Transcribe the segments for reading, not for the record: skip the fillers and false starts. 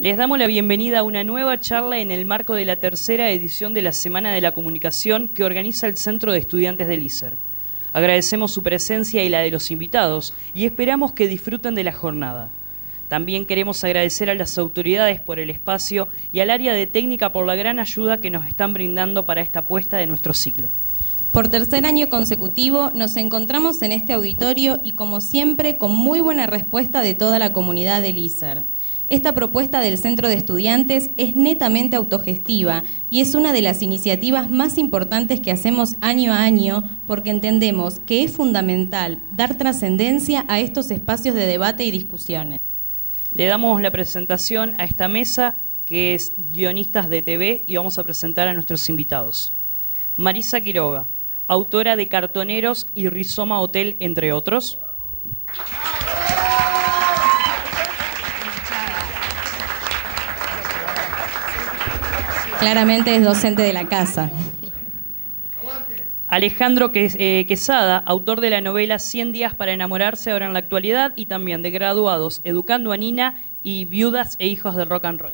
Les damos la bienvenida a una nueva charla en el marco de la tercera edición de la Semana de la Comunicación que organiza el Centro de Estudiantes del ISER. Agradecemos su presencia y la de los invitados y esperamos que disfruten de la jornada. También queremos agradecer a las autoridades por el espacio y al área de técnica por la gran ayuda que nos están brindando para esta apuesta de nuestro ciclo. Por tercer año consecutivo nos encontramos en este auditorio y como siempre con muy buena respuesta de toda la comunidad del ISER. Esta propuesta del Centro de Estudiantes es netamente autogestiva y es una de las iniciativas más importantes que hacemos año a año porque entendemos que es fundamental dar trascendencia a estos espacios de debate y discusiones. Le damos la presentación a esta mesa que es Guionistas de TV y vamos a presentar a nuestros invitados. Marisa Quiroga, autora de Cartoneros y Rizoma Hotel, entre otros. Claramente es docente de la casa. Alejandro Quesada, autor de la novela 100 días para enamorarse ahora en la actualidad y también de Graduados, Educando a Nina y Viudas e Hijos del Rock and Roll.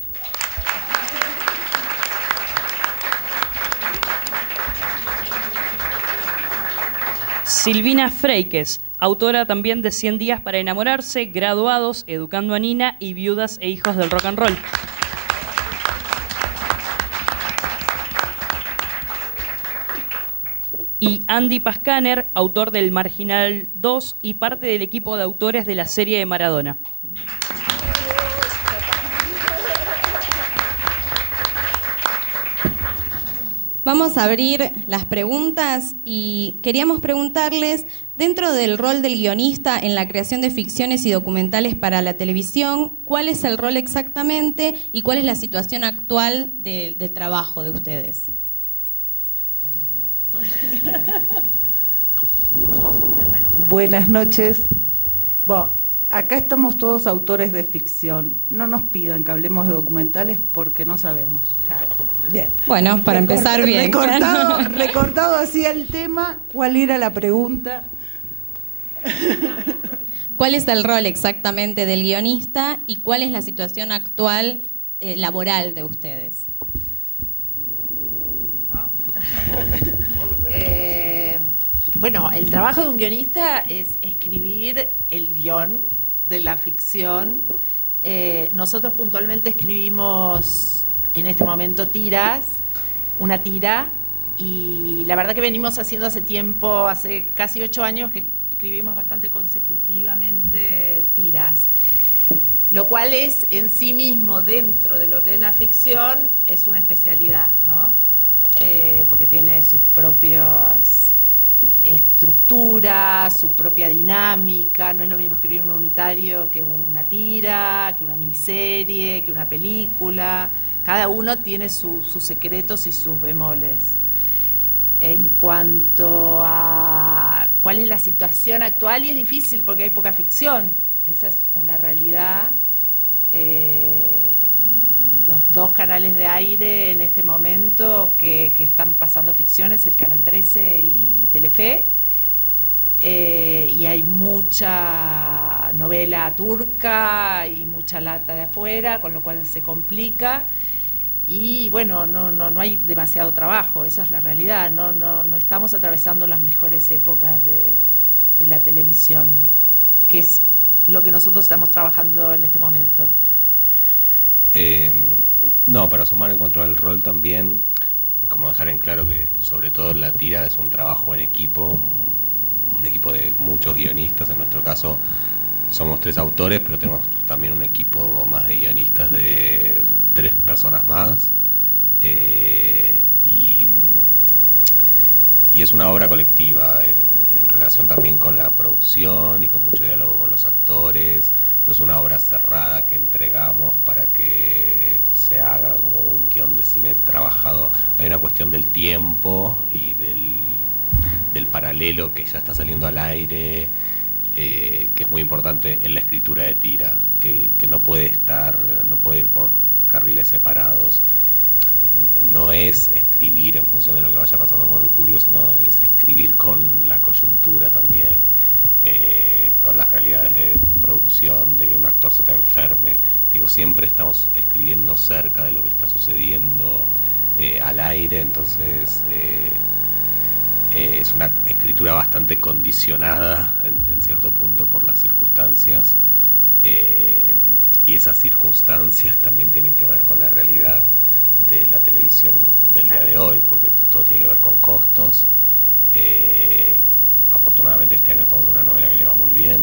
Silvina Freikes, autora también de 100 días para enamorarse, Graduados, Educando a Nina y Viudas e Hijos del Rock and Roll. Y Andy Pascaner, autor del Marginal 2 y parte del equipo de autores de la serie de Maradona. Vamos a abrir las preguntas y queríamos preguntarles, dentro del rol del guionista en la creación de ficciones y documentales para la televisión, ¿cuál es el rol exactamente y cuál es la situación actual del trabajo de ustedes? Buenas noches. Bueno, acá estamos todos autores de ficción. No nos pidan que hablemos de documentales porque no sabemos. Bien. Bueno, para empezar bien. Recortado así el tema, ¿cuál era la pregunta? ¿Cuál es el rol exactamente del guionista y cuál es la situación actual laboral de ustedes? Bueno, el trabajo de un guionista es escribir el guión de la ficción. Nosotros puntualmente escribimos en este momento una tira, y la verdad que venimos haciendo hace tiempo, hace casi 8 años que escribimos bastante consecutivamente tiras. Lo cual es en sí mismo, dentro de lo que es la ficción, es una especialidad, ¿no? Porque tiene sus propias estructuras, su propia dinámica. No es lo mismo escribir un unitario que una tira, que una miniserie, que una película. Cada uno tiene sus secretos y sus bemoles. En cuanto a cuál es la situación actual, y es difícil porque hay poca ficción, esa es una realidad. Los 2 canales de aire en este momento que están pasando ficciones, el Canal 13 y Telefe, y hay mucha novela turca y mucha lata de afuera, con lo cual se complica, y bueno, no hay demasiado trabajo, esa es la realidad, no estamos atravesando las mejores épocas de la televisión, que es lo que nosotros estamos trabajando en este momento. No, para sumar en cuanto al rol también, como dejar en claro que sobre todo la tira es un trabajo en equipo, un equipo de muchos guionistas. En nuestro caso somos 3 autores, pero tenemos también un equipo más de guionistas de 3 personas más, y es una obra colectiva en relación también con la producción y con mucho diálogo con los actores. No es una obra cerrada que entregamos para que se haga como un guión de cine trabajado. Hay una cuestión del tiempo y del paralelo que ya está saliendo al aire, que es muy importante en la escritura de tira, que no puede ir por carriles separados. No es escribir en función de lo que vaya pasando con el público, sino es escribir con la coyuntura también, con las realidades de producción, de que un actor se te enferme. Digo, siempre estamos escribiendo cerca de lo que está sucediendo al aire, entonces es una escritura bastante condicionada en cierto punto por las circunstancias, y esas circunstancias también tienen que ver con la realidad de la televisión del día de hoy, porque todo tiene que ver con costos. Afortunadamente este año estamos en una novela que le va muy bien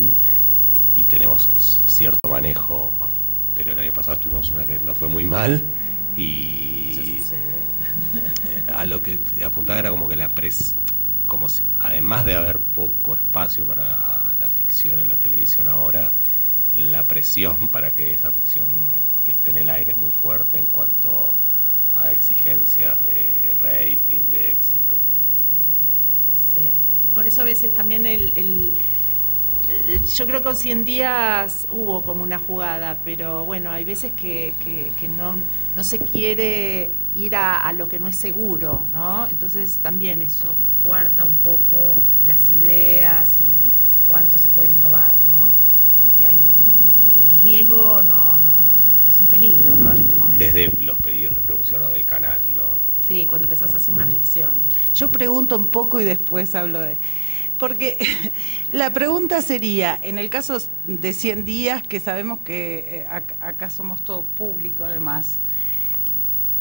y tenemos cierto manejo, pero el año pasado estuvimos una que no fue muy mal, y eso sucede. A lo que apuntaba era como que como si, además de haber poco espacio para la ficción en la televisión ahora, la presión para que esa ficción que esté en el aire es muy fuerte en cuanto a exigencias de rating, de éxito. Sí, y por eso a veces también yo creo que con 100 días hubo como una jugada, pero bueno, hay veces que no se quiere ir a lo que no es seguro, ¿no? Entonces también eso cuarta un poco las ideas y cuánto se puede innovar, ¿no? Porque hay el riesgo no es un peligro, ¿no? En este momento. Desde los pedidos de producción o del canal, ¿no? Sí, cuando empezás a hacer una ficción. Yo pregunto un poco y después hablo de... Porque la pregunta sería, en el caso de 100 días, que sabemos que acá somos todo público además,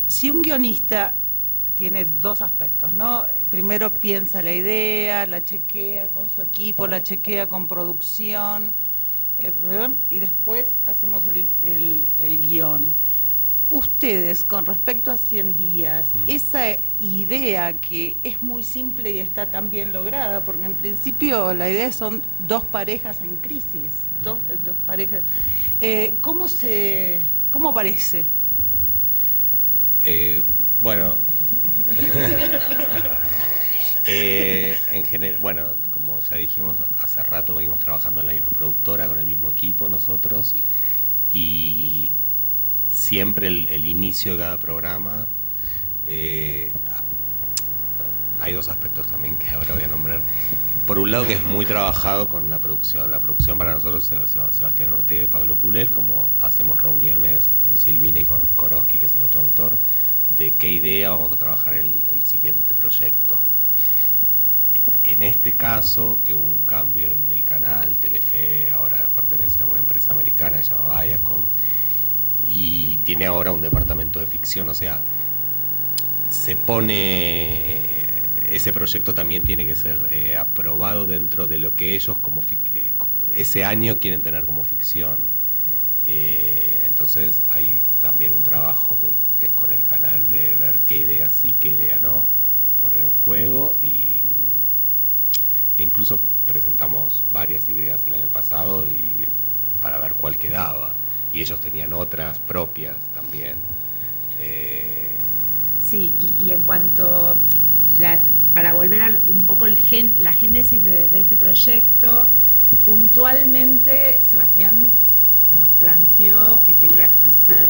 si un guionista tiene dos aspectos, ¿no? Primero piensa la idea, la chequea con su equipo, la chequea con producción, y después hacemos el guión. Ustedes, con respecto a 100 días, esa idea que es muy simple y está tan bien lograda, porque en principio la idea son dos parejas en crisis, dos parejas. ¿Cómo aparece? Bueno, en general, bueno, como ya dijimos hace rato, venimos trabajando en la misma productora, con el mismo equipo nosotros, y siempre el inicio de cada programa, hay dos aspectos también que ahora voy a nombrar. Por un lado, que es muy trabajado con la producción. La producción para nosotros es Sebastián Ortega y Pablo Culel, como hacemos reuniones con Silvina y con Koroski, que es el otro autor, de qué idea vamos a trabajar el siguiente proyecto. En este caso, que hubo un cambio en el canal, Telefe ahora pertenece a una empresa americana que se llama Viacom, y tiene ahora un departamento de ficción, o sea, se pone, ese proyecto también tiene que ser aprobado dentro de lo que ellos como ese año quieren tener como ficción. Entonces hay también un trabajo que es con el canal de ver qué idea sí, qué idea no, poner en juego, e incluso presentamos varias ideas el año pasado para ver cuál quedaba. Y ellos tenían otras propias también. Sí, y en cuanto, para volver un poco la génesis de este proyecto, puntualmente Sebastián nos planteó que quería hacer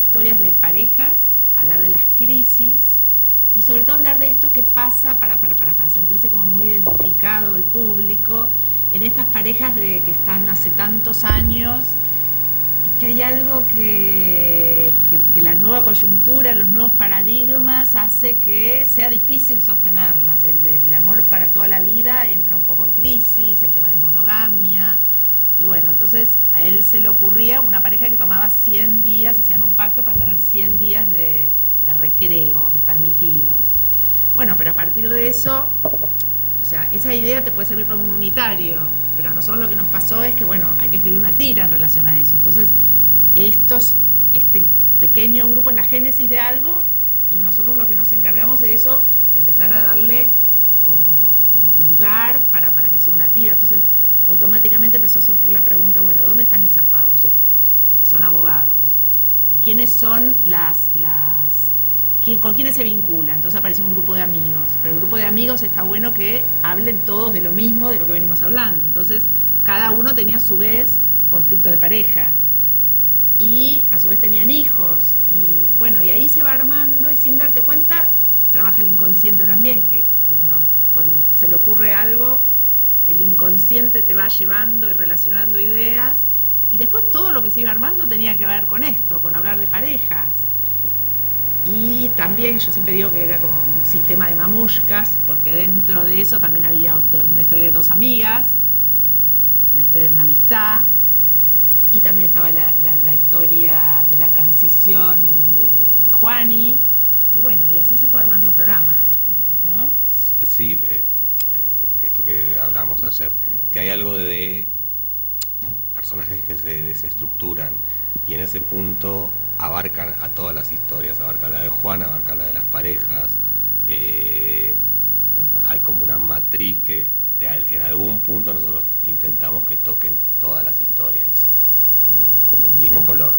historias de parejas, hablar de las crisis y sobre todo hablar de esto que pasa para sentirse como muy identificado el público en estas parejas que están hace tantos años, y que hay algo que la nueva coyuntura, los nuevos paradigmas hace que sea difícil sostenerlas. El amor para toda la vida entra un poco en crisis, el tema de monogamia, y bueno, entonces a él se le ocurría una pareja que tomaba 100 días, hacían un pacto para tener 100 días de recreo, de permitidos. Bueno, pero a partir de eso, o sea, esa idea te puede servir para un unitario, pero a nosotros lo que nos pasó es que, bueno, hay que escribir una tira en relación a eso. Entonces, este pequeño grupo es la génesis de algo, y nosotros lo que nos encargamos de eso, empezar a darle como lugar para que sea una tira. Entonces, automáticamente empezó a surgir la pregunta, bueno, ¿dónde están insertados estos? Y son abogados. ¿Y quiénes son con quiénes se vincula? Entonces apareció un grupo de amigos, pero el grupo de amigos está bueno que hablen todos de lo mismo, de lo que venimos hablando. Entonces cada uno tenía a su vez conflictos de pareja y a su vez tenían hijos, y bueno, y ahí se va armando, y sin darte cuenta trabaja el inconsciente también, que uno cuando se le ocurre algo el inconsciente te va llevando y relacionando ideas, y después todo lo que se iba armando tenía que ver con esto, con hablar de parejas. Y también yo siempre digo que era como un sistema de mamushkas, porque dentro de eso también había una historia de dos amigas, una historia de una amistad, y también estaba la historia de la transición de Juani, y bueno, y así se fue armando el programa, ¿no? Sí, esto que hablamos ayer, que hay algo de personajes que se desestructuran, y en ese punto abarcan a todas las historias, abarca la de Juan, abarca la de las parejas, hay como una matriz que en algún punto nosotros intentamos que toquen todas las historias, como un mismo color.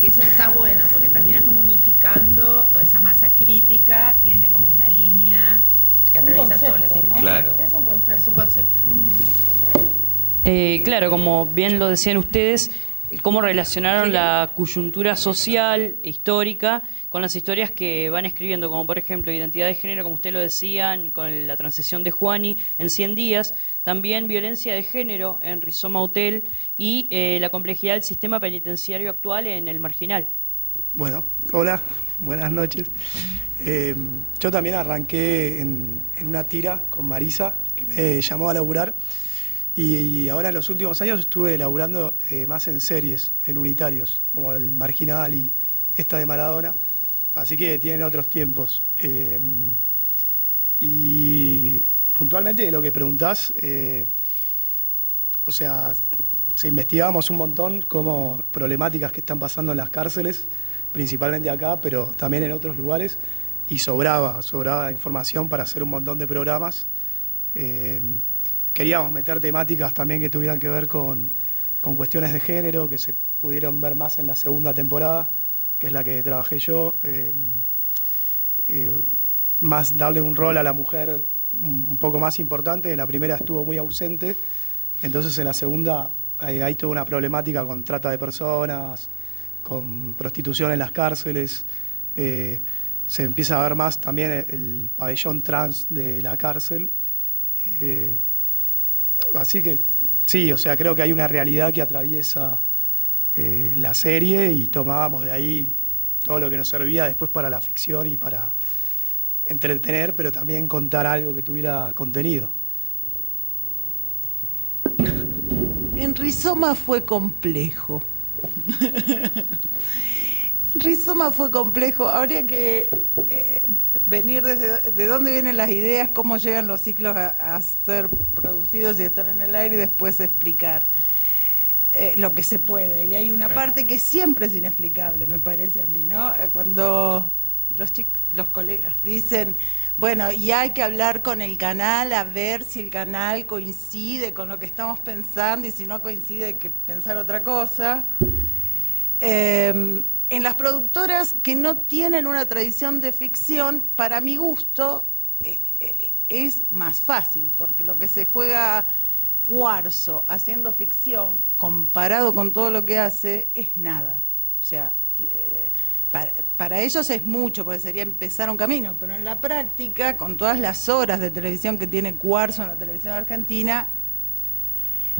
Que eso está bueno, porque termina como unificando toda esa masa crítica, tiene como una línea que atraviesa todas las historias. Claro. Es un concepto. Claro, como bien lo decían ustedes, cómo relacionaron la coyuntura social, histórica, con las historias que van escribiendo, como por ejemplo identidad de género, como ustedes lo decían, con la transición de Juani en 100 días, también violencia de género en Rizoma Hotel y la complejidad del sistema penitenciario actual en El Marginal. Bueno, hola, buenas noches. Yo también arranqué en una tira con Marisa, que me llamó a laburar. Y ahora en los últimos años estuve laburando más en series, en unitarios, como El Marginal y esta de Maradona. Así que tienen otros tiempos. Y puntualmente de lo que preguntás, o sea, investigamos un montón como problemáticas que están pasando en las cárceles, principalmente acá, pero también en otros lugares, y sobraba información para hacer un montón de programas. Queríamos meter temáticas también que tuvieran que ver con cuestiones de género, que se pudieron ver más en la segunda temporada, que es la que trabajé yo. Más darle un rol a la mujer un poco más importante. En la primera estuvo muy ausente, entonces en la segunda hay toda una problemática con trata de personas, con prostitución en las cárceles. Se empieza a ver más también el pabellón trans de la cárcel. Así que sí, o sea, creo que hay una realidad que atraviesa la serie y tomábamos de ahí todo lo que nos servía después para la ficción y para entretener, pero también contar algo que tuviera contenido. En Rizoma fue complejo. Rizoma fue complejo. Habría que venir de dónde vienen las ideas, cómo llegan los ciclos a ser producidos y estar en el aire y después explicar lo que se puede. Y hay una parte que siempre es inexplicable, me parece a mí, ¿no? Cuando los colegas dicen, bueno, y hay que hablar con el canal a ver si el canal coincide con lo que estamos pensando y si no coincide hay que pensar otra cosa. En las productoras que no tienen una tradición de ficción, para mi gusto, es más fácil, porque lo que se juega Cuarzo haciendo ficción, comparado con todo lo que hace, es nada. O sea, para ellos es mucho, porque sería empezar un camino, pero en la práctica, con todas las horas de televisión que tiene Cuarzo en la televisión argentina,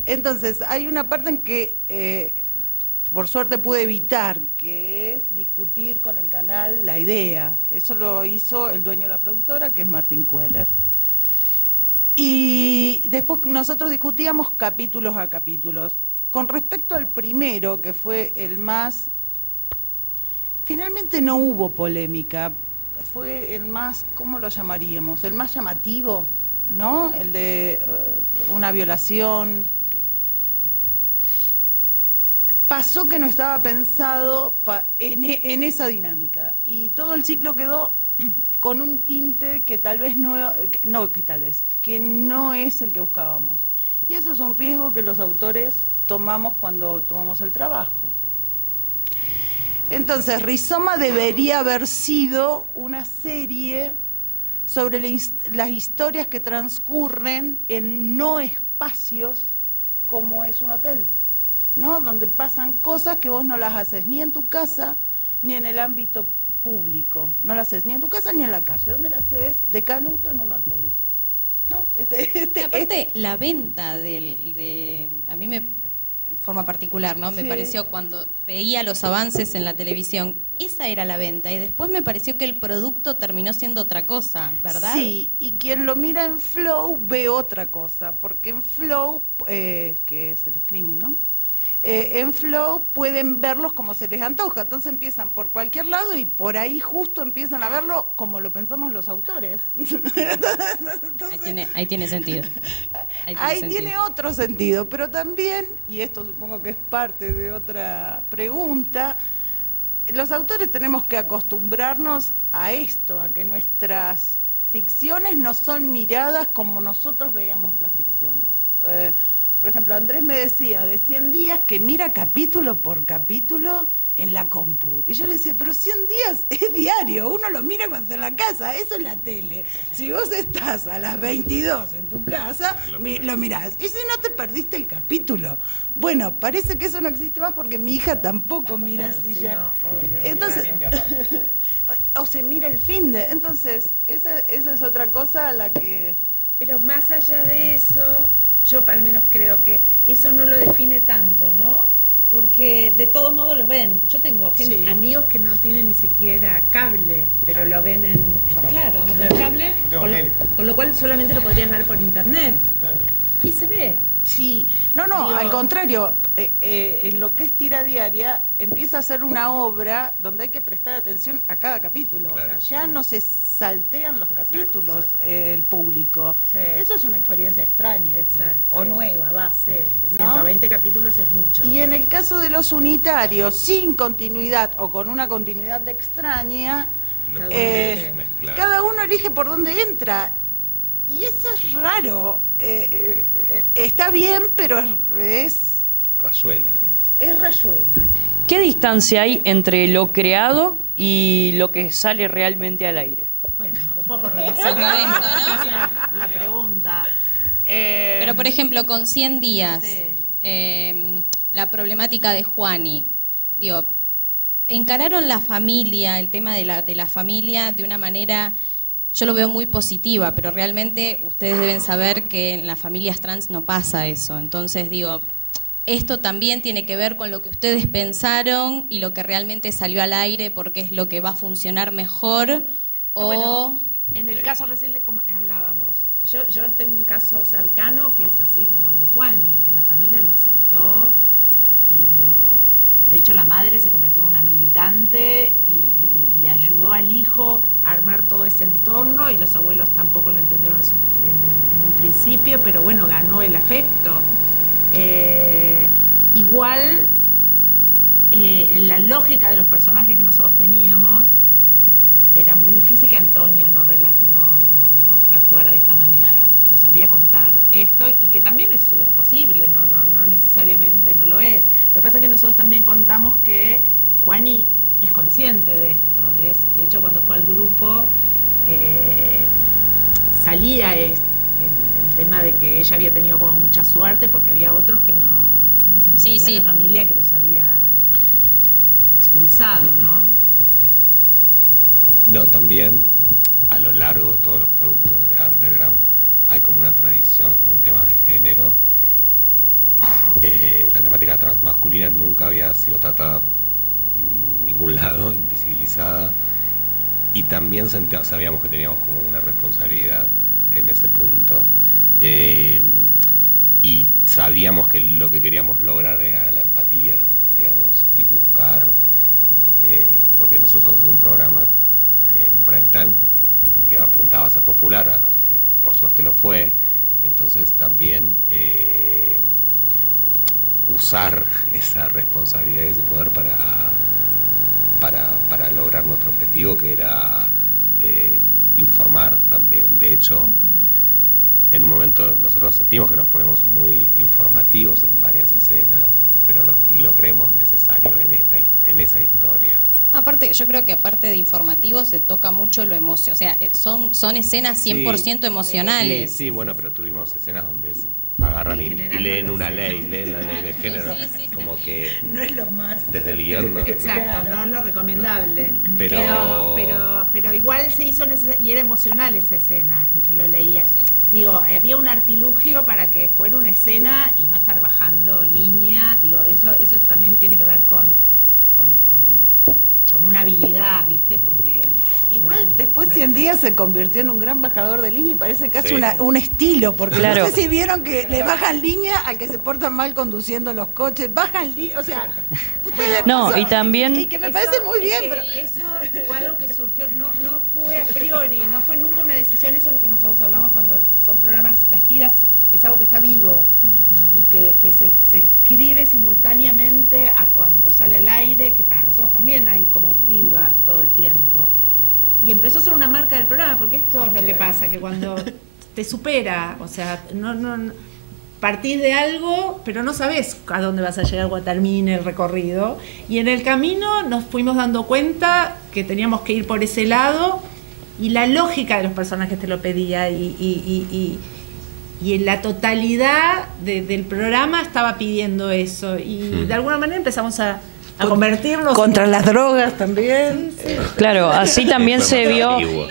entonces hay una parte en que por suerte pude evitar, que es discutir con el canal la idea. Eso lo hizo el dueño de la productora, que es Martín Queller. Y después nosotros discutíamos capítulos a capítulos. Con respecto al primero, que fue el más... Finalmente no hubo polémica. Fue el más, ¿cómo lo llamaríamos? El más llamativo, ¿no? El de una violación. Pasó que no estaba pensado en esa dinámica y todo el ciclo quedó con un tinte que tal vez que no es el que buscábamos. Y eso es un riesgo que los autores tomamos cuando tomamos el trabajo. Entonces, Rizoma debería haber sido una serie sobre las historias que transcurren en no espacios como es un hotel, ¿no? Donde pasan cosas que vos no las haces ni en tu casa ni en el ámbito público. No las haces ni en tu casa ni en la calle. ¿Dónde las haces? De canuto en un hotel. ¿no? Aparte, la venta a mí me forma particular, ¿no? Me Sí. pareció cuando veía los avances en la televisión, esa era la venta, y después me pareció que el producto terminó siendo otra cosa, ¿verdad? Sí, y quien lo mira en Flow ve otra cosa, porque en Flow, que es el streaming, ¿no? En Flow pueden verlos como se les antoja, entonces empiezan por cualquier lado y por ahí justo empiezan a verlo como lo pensamos los autores. Entonces, Ahí tiene sentido. ahí tiene otro sentido, pero también, y esto supongo que es parte de otra pregunta, los autores tenemos que acostumbrarnos a esto, a que nuestras ficciones no son miradas como nosotros veíamos las ficciones. Por ejemplo, Andrés me decía de 100 días que mira capítulo por capítulo en la compu. Y yo le decía, pero 100 días es diario, uno lo mira cuando está en la casa, eso es la tele. Si vos estás a las 22 en tu casa, lo mirás. Y si no, te perdiste el capítulo. Bueno, parece que eso no existe más porque mi hija tampoco mira así sí, ya. no, obvio. Entonces, o se mira el fin de. Entonces, esa es otra cosa a la que... Pero más allá de eso, yo al menos creo que eso no lo define tanto, ¿no? Porque de todos modos lo ven. Yo tengo Sí. amigos que no tienen ni siquiera cable, pero lo ven en claro, no tengo tengo cable, no tengo con tele. lo cual solamente lo podrías ver por internet. Y se ve. Sí, no, Digo- al contrario, en lo que es tira diaria, empieza a ser una obra donde hay que prestar atención a cada capítulo. Claro. O sea, ya no se saltean los Exacto. capítulos el público. Sí. Eso es una experiencia extraña. Exacto, O sí. nueva, va. Sí, ¿No? 120 capítulos es mucho. Y en el caso de los unitarios, sin continuidad o con una continuidad de extraña, Lo Cada podés uno mezclar. cada uno elige por dónde entra. Y eso es raro. Está bien, pero es Rayuela. rayuela. ¿Qué distancia hay entre lo creado y lo que sale realmente al aire? Bueno, un poco relacionado con la pregunta. Pero, por ejemplo, con 100 días, Sí. la problemática de Juani, digo, encararon la familia, el tema de la familia de una manera, yo lo veo muy positiva, pero realmente ustedes deben saber que en las familias trans no pasa eso. Entonces, digo, esto también tiene que ver con lo que ustedes pensaron y lo que realmente salió al aire porque es lo que va a funcionar mejor o... Bueno, en el caso recién hablábamos, yo tengo un caso cercano que es así como el de Juani, que la familia lo aceptó y de hecho la madre se convirtió en una militante y ayudó al hijo a armar todo ese entorno y los abuelos tampoco lo entendieron en un principio, pero bueno, ganó el afecto. Igual la lógica de los personajes que nosotros teníamos era muy difícil que Antonia no actuara de esta manera. No sabía contar esto y que también es posible, no necesariamente no lo es. Lo que pasa es que nosotros también contamos que Juani es consciente de esto. De hecho, cuando fue al grupo salía el tema de que ella había tenido como mucha suerte porque había otros que no Sí, tenían sí. la familia que los había expulsado, ¿no? No, también a lo largo de todos los productos de Underground hay como una tradición en temas de género. La temática transmasculina nunca había sido tratada en ningún lado, invisibilizada, y también sabíamos que teníamos como una responsabilidad en ese punto. Y sabíamos que lo que queríamos lograr era la empatía, digamos, y buscar, porque nosotros hacemos un programa en prime time que apuntaba a ser popular, al fin, por suerte lo fue, entonces también usar esa responsabilidad y ese poder para lograr nuestro objetivo, que era informar también. De hecho, en un momento nosotros sentimos que nos ponemos muy informativos en varias escenas, pero no lo creemos necesario en esa historia. Aparte, yo creo que aparte de informativo se toca mucho lo emocional, o sea, son escenas 100% emocionales. Sí, bueno, pero tuvimos escenas donde agarran y leen una ley, leen la ley de género, como que No es lo más. desde el guión no. Exacto, no es lo recomendable. Pero- Pero igual se hizo necesario, y era emocional esa escena en que lo leía. Digo, había un artilugio para que fuera una escena y no estar bajando línea. Digo, eso también tiene que ver con una habilidad, ¿viste? Porque igual después 100 días se convirtió en un gran bajador de línea y parece casi Sí. un estilo, porque Claro. no sé si vieron que le bajan línea al que se porta mal conduciendo los coches, bajan línea, o sea, ustedes No, pasan- y también- y que me parece muy bien, es que pero eso fue algo que surgió, no fue a priori, no fue nunca una decisión. Eso es lo que nosotros hablamos cuando son programas, las tiras es algo que está vivo y que se escribe simultáneamente a cuando sale al aire, que para nosotros también hay como un feedback todo el tiempo. Y empezó a ser una marca del programa, porque esto es lo que pasa, que cuando te supera, o sea, no partís de algo, pero no sabés a dónde vas a llegar cuando termine el recorrido. Y en el camino nos fuimos dando cuenta que teníamos que ir por ese lado, y la lógica de los personajes te lo pedía, y en la totalidad del programa estaba pidiendo eso. Y de alguna manera empezamos a convertirnos contra las drogas también. Claro, así también se vio Antiguo.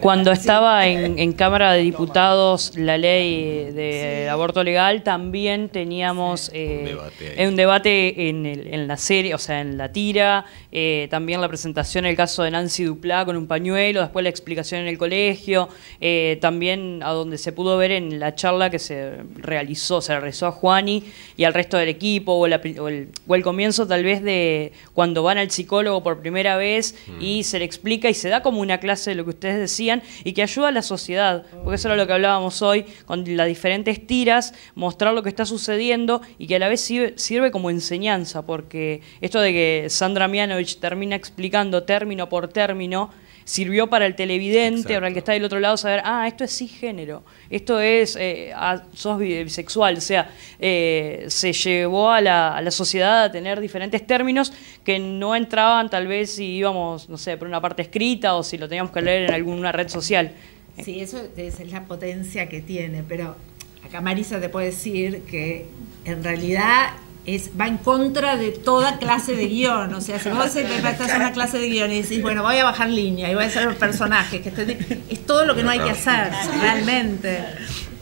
cuando estaba en Cámara de Diputados la ley de aborto legal, también teníamos un debate en la serie, o sea, en la tira, también la presentación, el caso de Nancy Duplá con un pañuelo, después la explicación en el colegio, también a donde se pudo ver en la charla que se realizó a Juani y al resto del equipo, o el comienzo tal vez de cuando van al psicólogo por primera vez y se le explica y se da como una clase de lo que ustedes decían y que ayuda a la sociedad, porque eso era lo que hablábamos hoy, con las diferentes tiras, mostrar lo que está sucediendo y que a la vez sirve como enseñanza, porque esto de que Sandra Mianovich termina explicando término por término, sirvió para el televidente, Exacto. para el que está del otro lado, saber, esto es cisgénero, esto es, sos bisexual, o sea, se llevó a la sociedad a tener diferentes términos que no entraban tal vez si íbamos, no sé, por una parte escrita o si lo teníamos que leer en alguna red social. Sí, eso es la potencia que tiene, pero acá Marisa te puede decir que en realidad va en contra de toda clase de guión. O sea, si vos estás en una clase de guión y decís, bueno, voy a bajar línea y voy a hacer los personajes, es todo lo que no hay que hacer, realmente.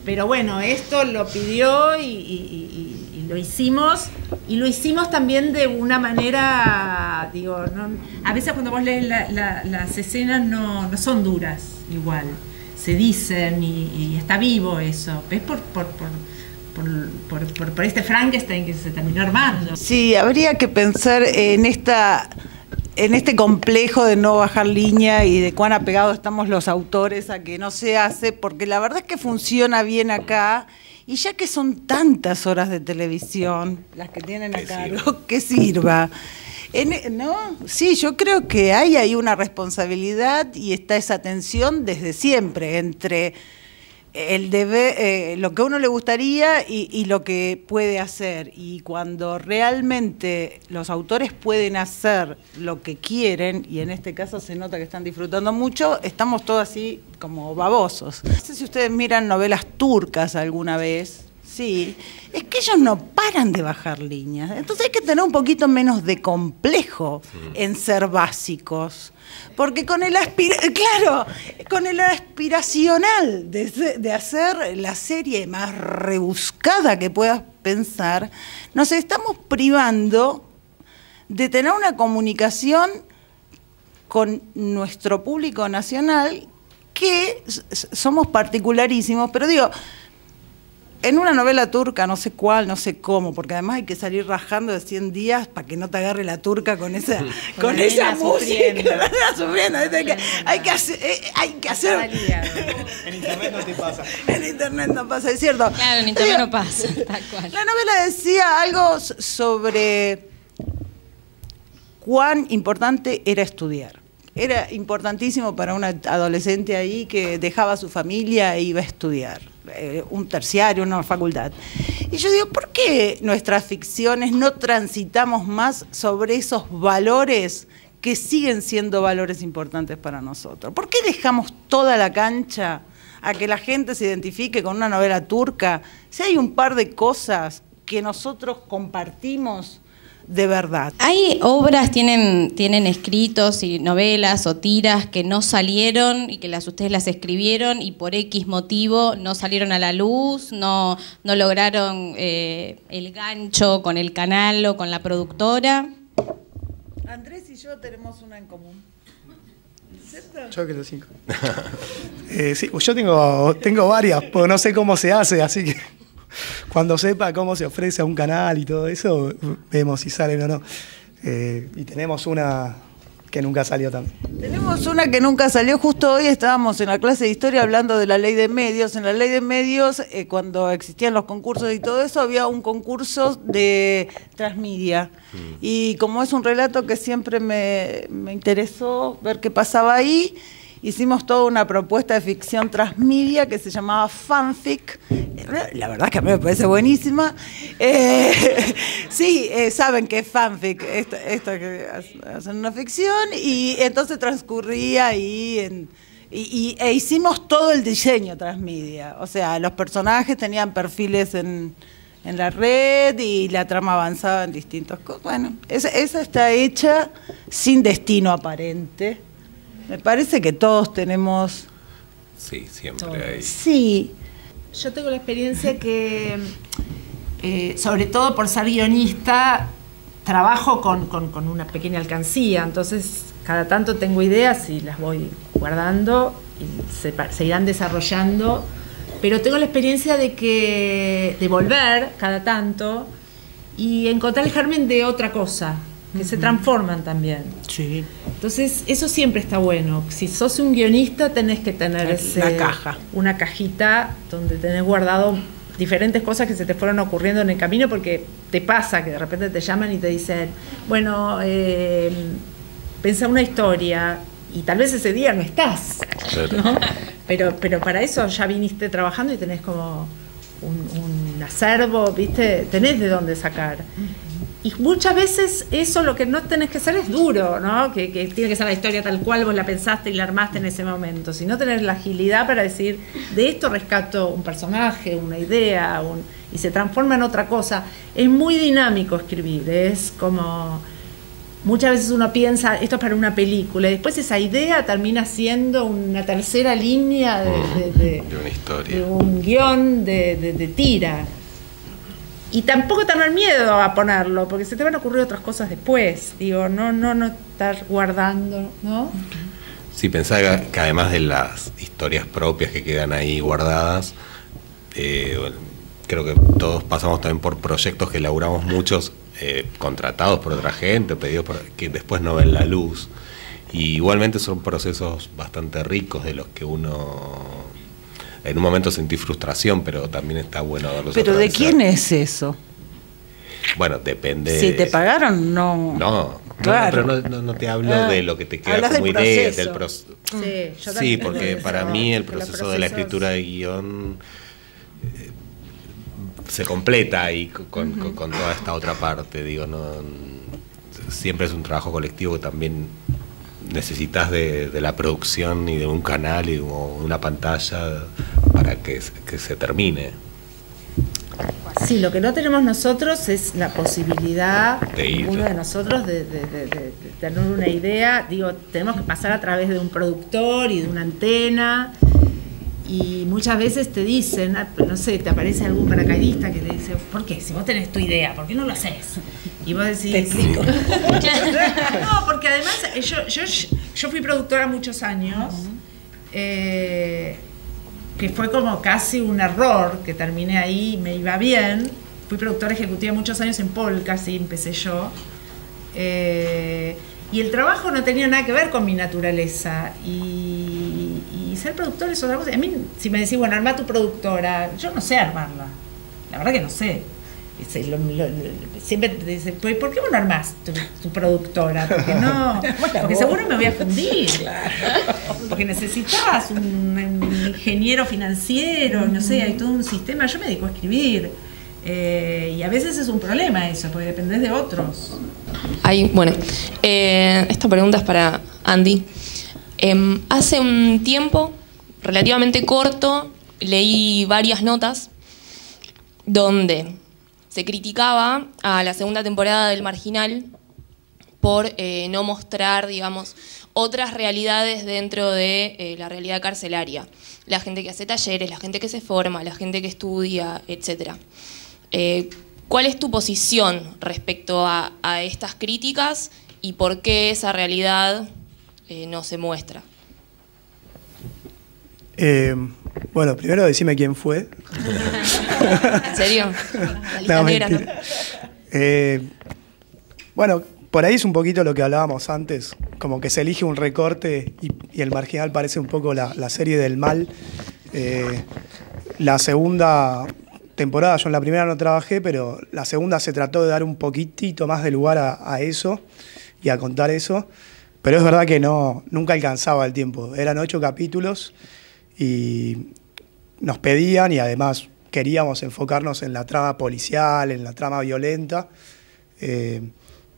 Pero bueno, esto lo pidió y lo hicimos, y lo hicimos también de una manera, digo, a veces cuando vos lees las escenas no son duras igual, se dicen y está vivo eso. ¿Ves? Por este Frankenstein que se terminó armando. Sí, habría que pensar en este complejo de no bajar línea y de cuán apegados estamos los autores a que no se hace, porque la verdad es que funciona bien acá, y ya que son tantas horas de televisión las que tienen a cargo, que sirva. ¿No? Sí, yo creo que hay ahí una responsabilidad y está esa tensión desde siempre entre el deber, lo que a uno le gustaría y lo que puede hacer. Y cuando realmente los autores pueden hacer lo que quieren, y en este caso se nota que están disfrutando mucho, estamos todos así como babosos. No sé si ustedes miran novelas turcas alguna vez. Sí, es que ellos no paran de bajar líneas. Entonces hay que tener un poquito menos de complejo en ser básicos. Porque con el aspiracional de hacer la serie más rebuscada que puedas pensar, nos estamos privando de tener una comunicación con nuestro público nacional, que somos particularísimos, pero digo, en una novela turca, no sé cuál, no sé cómo, porque además hay que salir rajando de 100 días para que no te agarre la turca con esa música. Sufriendo. Hay que hacer. En internet no te pasa. En internet no pasa, es cierto. Claro, en internet no pasa, tal cual. La novela decía algo sobre cuán importante era estudiar. Era importantísimo para una adolescente ahí que dejaba a su familia e iba a estudiar. Un terciario, una facultad. Y yo digo, ¿por qué nuestras ficciones no transitamos más sobre esos valores que siguen siendo valores importantes para nosotros? ¿Por qué dejamos toda la cancha a que la gente se identifique con una novela turca si hay un par de cosas que nosotros compartimos de verdad. ¿Hay obras, tienen escritos y novelas o tiras que no salieron y que ustedes las escribieron y por X motivo no salieron a la luz, no lograron el gancho con el canal o con la productora? Andrés y yo tenemos una en común. ¿Cierto? Yo que los 5. Sí, yo tengo varias, porque no sé cómo se hace, así que cuando sepa cómo se ofrece a un canal y todo eso, vemos si salen o no. Y tenemos una que nunca salió también. Tenemos una que nunca salió. Justo hoy estábamos en la clase de historia hablando de la ley de medios. En la ley de medios, cuando existían los concursos y todo eso, había un concurso de transmedia. Y como es un relato que siempre me interesó ver qué pasaba ahí, hicimos toda una propuesta de ficción transmedia que se llamaba Fanfic. La verdad es que a mí me parece buenísima. Sí, saben que es Fanfic, esto que hacen una ficción, y entonces transcurría ahí e hicimos todo el diseño transmedia. O sea, los personajes tenían perfiles en la red y la trama avanzaba en distintos cosas. Bueno, esa está hecha sin destino aparente. Me parece que todos tenemos... Sí, siempre hay. Sí. Yo tengo la experiencia que, sobre todo por ser guionista, trabajo con una pequeña alcancía, entonces cada tanto tengo ideas y las voy guardando y se irán desarrollando, pero tengo la experiencia de volver cada tanto y encontrar el germen de otra cosa, que se transforman también. Sí. Entonces, eso siempre está bueno. Si sos un guionista, tenés que tener la caja. Una cajita donde tenés guardado diferentes cosas que se te fueron ocurriendo en el camino, porque te pasa que de repente te llaman y te dicen, bueno, pensá una historia, y tal vez ese día no estás, ¿no? Pero para eso ya viniste trabajando y tenés como un acervo, ¿viste? Tenés de dónde sacar. Y muchas veces eso lo que no tenés que hacer es duro, ¿no? Que tiene que ser la historia tal cual vos la pensaste y la armaste en ese momento, sino tener la agilidad para decir, de esto rescato un personaje, una idea, y se transforma en otra cosa. Es muy dinámico escribir, es como... Muchas veces uno piensa, esto es para una película, y después esa idea termina siendo una tercera línea de una historia. De un guión de tira. Y tampoco tener miedo a ponerlo, porque se te van a ocurrir otras cosas después. Digo, no estar guardando, ¿no? Sí, pensaba que además de las historias propias que quedan ahí guardadas, creo que todos pasamos también por proyectos que elaboramos muchos, contratados por otra gente, pedidos que después no ven la luz. Y igualmente son procesos bastante ricos de los que uno... En un momento sentí frustración, pero también está bueno verlos. ¿Pero de quién es eso? Bueno, depende. Si te pagaron, no. No, claro. Pero no te hablo de lo que te queda como idea del proceso. Sí, porque para mí el proceso de la escritura de guión se completa ahí con toda esta otra parte. Digo, no, siempre es un trabajo colectivo que también necesitas de la producción y de un canal y una pantalla para que se termine. Sí, lo que no tenemos nosotros es la posibilidad, uno de nosotros, de tener una idea. Digo, tenemos que pasar a través de un productor y de una antena, y muchas veces te dicen, no sé, te aparece algún paracaidista que te dice, ¿por qué? Si vos tenés tu idea, ¿por qué no lo haces? Y vos decís... Te explico. No, porque además yo fui productora muchos años, que fue como casi un error, que terminé ahí, me iba bien. Fui productora ejecutiva muchos años en Polka, así empecé yo. Y el trabajo no tenía nada que ver con mi naturaleza. Y ser productor es otra cosa. A mí, si me decís, bueno, armá tu productora, yo no sé armarla. La verdad que no sé. Siempre te dicen, ¿por qué vos no armás tu productora? Porque no, porque seguro me voy a fundir. Porque necesitas un ingeniero financiero, no sé, hay todo un sistema. Yo me dedico a escribir. Y a veces es un problema eso, porque dependés de otros. Esta pregunta es para Andy. Hace un tiempo relativamente corto leí varias notas donde se criticaba a la segunda temporada del Marginal por no mostrar, digamos, otras realidades dentro de la realidad carcelaria. La gente que hace talleres, la gente que se forma, la gente que estudia, etc. ¿Cuál es tu posición respecto a estas críticas y por qué esa realidad no se muestra? Bueno, primero decime quién fue. ¿En serio? La lista negra, ¿no? Bueno, por ahí es un poquito lo que hablábamos antes, como que se elige un recorte y el Marginal parece un poco la serie del mal. La segunda temporada, yo en la primera no trabajé, pero la segunda se trató de dar un poquitito más de lugar a eso y a contar eso, pero es verdad que nunca alcanzaba el tiempo. Eran 8 capítulos y nos pedían, y además queríamos enfocarnos en la trama policial, en la trama violenta.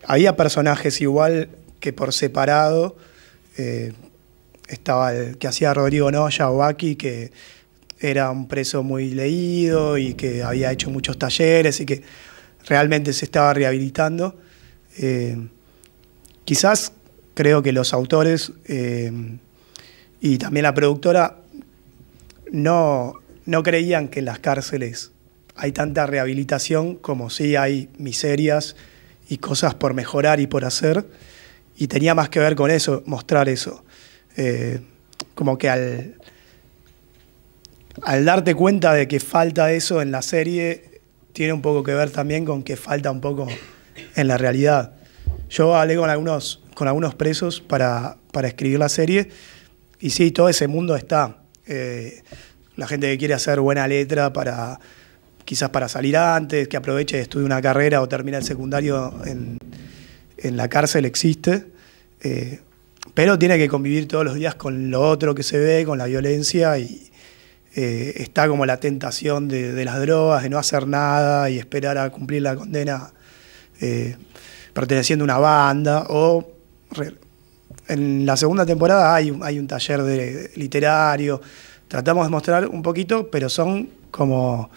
Había personajes igual que por separado. Estaba el que hacía Rodrigo Noya o Baki, que era un preso muy leído y que había hecho muchos talleres y que realmente se estaba rehabilitando. Quizás creo que los autores y también la productora no creían que en las cárceles hay tanta rehabilitación como sí hay miserias y cosas por mejorar y por hacer, y tenía más que ver con eso, mostrar eso. Como que al darte cuenta de que falta eso en la serie, tiene un poco que ver también con que falta un poco en la realidad. Yo hablé con algunos presos para escribir la serie, y sí, todo ese mundo está. La gente que quiere hacer buena letra quizás para salir antes, que aproveche y estudie una carrera o termine el secundario en la cárcel, existe. Pero tiene que convivir todos los días con lo otro que se ve, con la violencia, y está como la tentación de las drogas, de no hacer nada y esperar a cumplir la condena perteneciendo a una banda. O en la segunda temporada hay un taller literario. Tratamos de mostrar un poquito, pero son como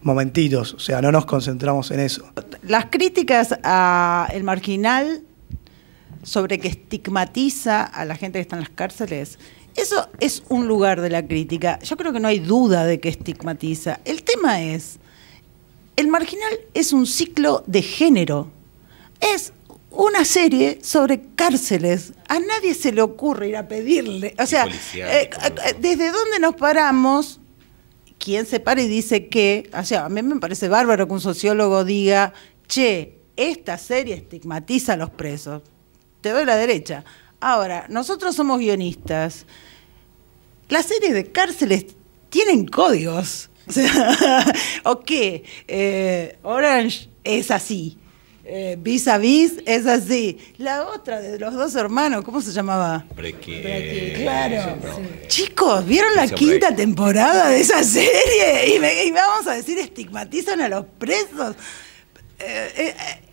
momentitos, o sea, no nos concentramos en eso. Las críticas a El Marginal sobre que estigmatiza a la gente que está en las cárceles, eso es un lugar de la crítica. Yo creo que no hay duda de que estigmatiza. El tema es, El Marginal es un ciclo de género. Es una serie sobre cárceles. A nadie se le ocurre ir a pedirle. O sea, ¿desde dónde nos paramos? ¿Quién se para y dice que? O sea, a mí me parece bárbaro que un sociólogo diga, che, esta serie estigmatiza a los presos. Te doy la derecha. Ahora, nosotros somos guionistas. Las series de cárceles tienen códigos. O sea, ¿o qué? Orange es así. Vis a Vis es así. La otra de los dos hermanos, ¿cómo se llamaba? Breaking. Claro. Sí. Chicos, ¿vieron la quinta temporada de esa serie? Y me vamos a decir, estigmatizan a los presos.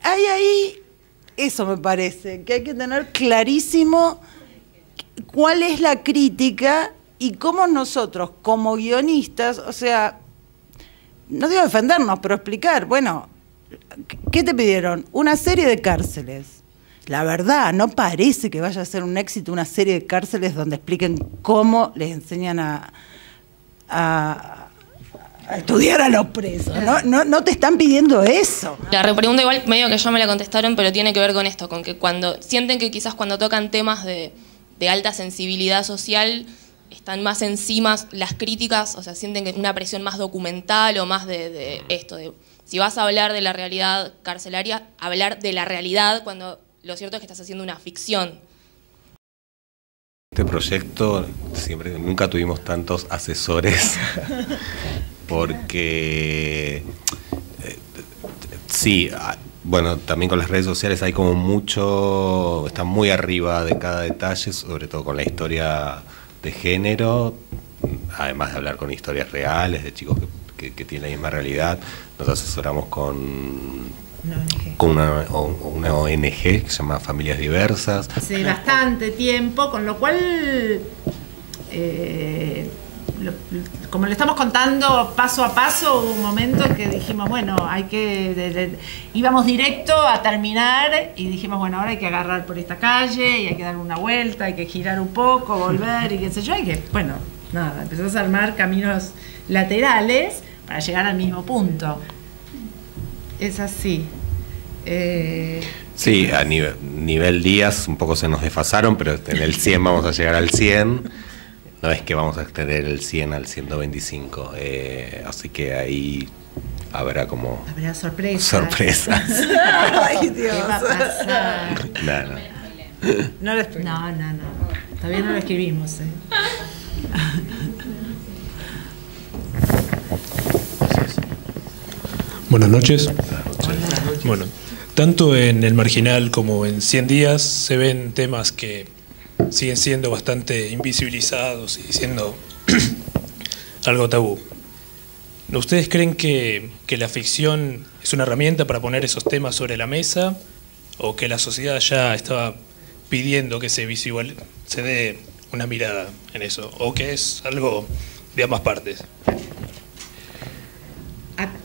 Hay ahí, eso me parece, que hay que tener clarísimo cuál es la crítica y cómo nosotros, como guionistas, o sea, no digo defendernos, pero explicar, bueno, ¿qué te pidieron? Una serie de cárceles. La verdad, no parece que vaya a ser un éxito una serie de cárceles donde expliquen cómo les enseñan a estudiar a los presos. No te están pidiendo eso. La repregunta igual medio que ya me la contestaron, pero tiene que ver con esto, con que cuando sienten que quizás cuando tocan temas de alta sensibilidad social están más encima las críticas, o sea, sienten que una presión más documental o más de esto, de si vas a hablar de la realidad carcelaria, hablar de la realidad, cuando lo cierto es que estás haciendo una ficción. Este proyecto, nunca tuvimos tantos asesores, porque sí, bueno, también con las redes sociales hay como mucho, están muy arriba de cada detalle, sobre todo con la historia de género, además de hablar con historias reales, de chicos que tienen la misma realidad. Nos asesoramos con una ONG que se llama Familias Diversas. Hace bastante tiempo, con lo cual como le estamos contando paso a paso, hubo un momento que dijimos, bueno, íbamos directo a terminar y dijimos, bueno, ahora hay que agarrar por esta calle y hay que dar una vuelta, hay que girar un poco, volver y qué sé yo, nada, empezamos a armar caminos laterales para llegar al mismo punto. Es así. Sí, a nivel días un poco se nos desfasaron, pero en el 100 vamos a llegar al 100. No es que vamos a extender el 100 al 125. Así que ahí habrá sorpresas. Ay, Dios. ¿Qué va a pasar? No lo estoy. No. Todavía no lo escribimos. Buenas noches. Bueno, tanto en El Marginal como en 100 días se ven temas que siguen siendo bastante invisibilizados y siendo algo tabú. ¿Ustedes creen que la ficción es una herramienta para poner esos temas sobre la mesa o que la sociedad ya estaba pidiendo que se dé una mirada en eso, o que es algo de ambas partes?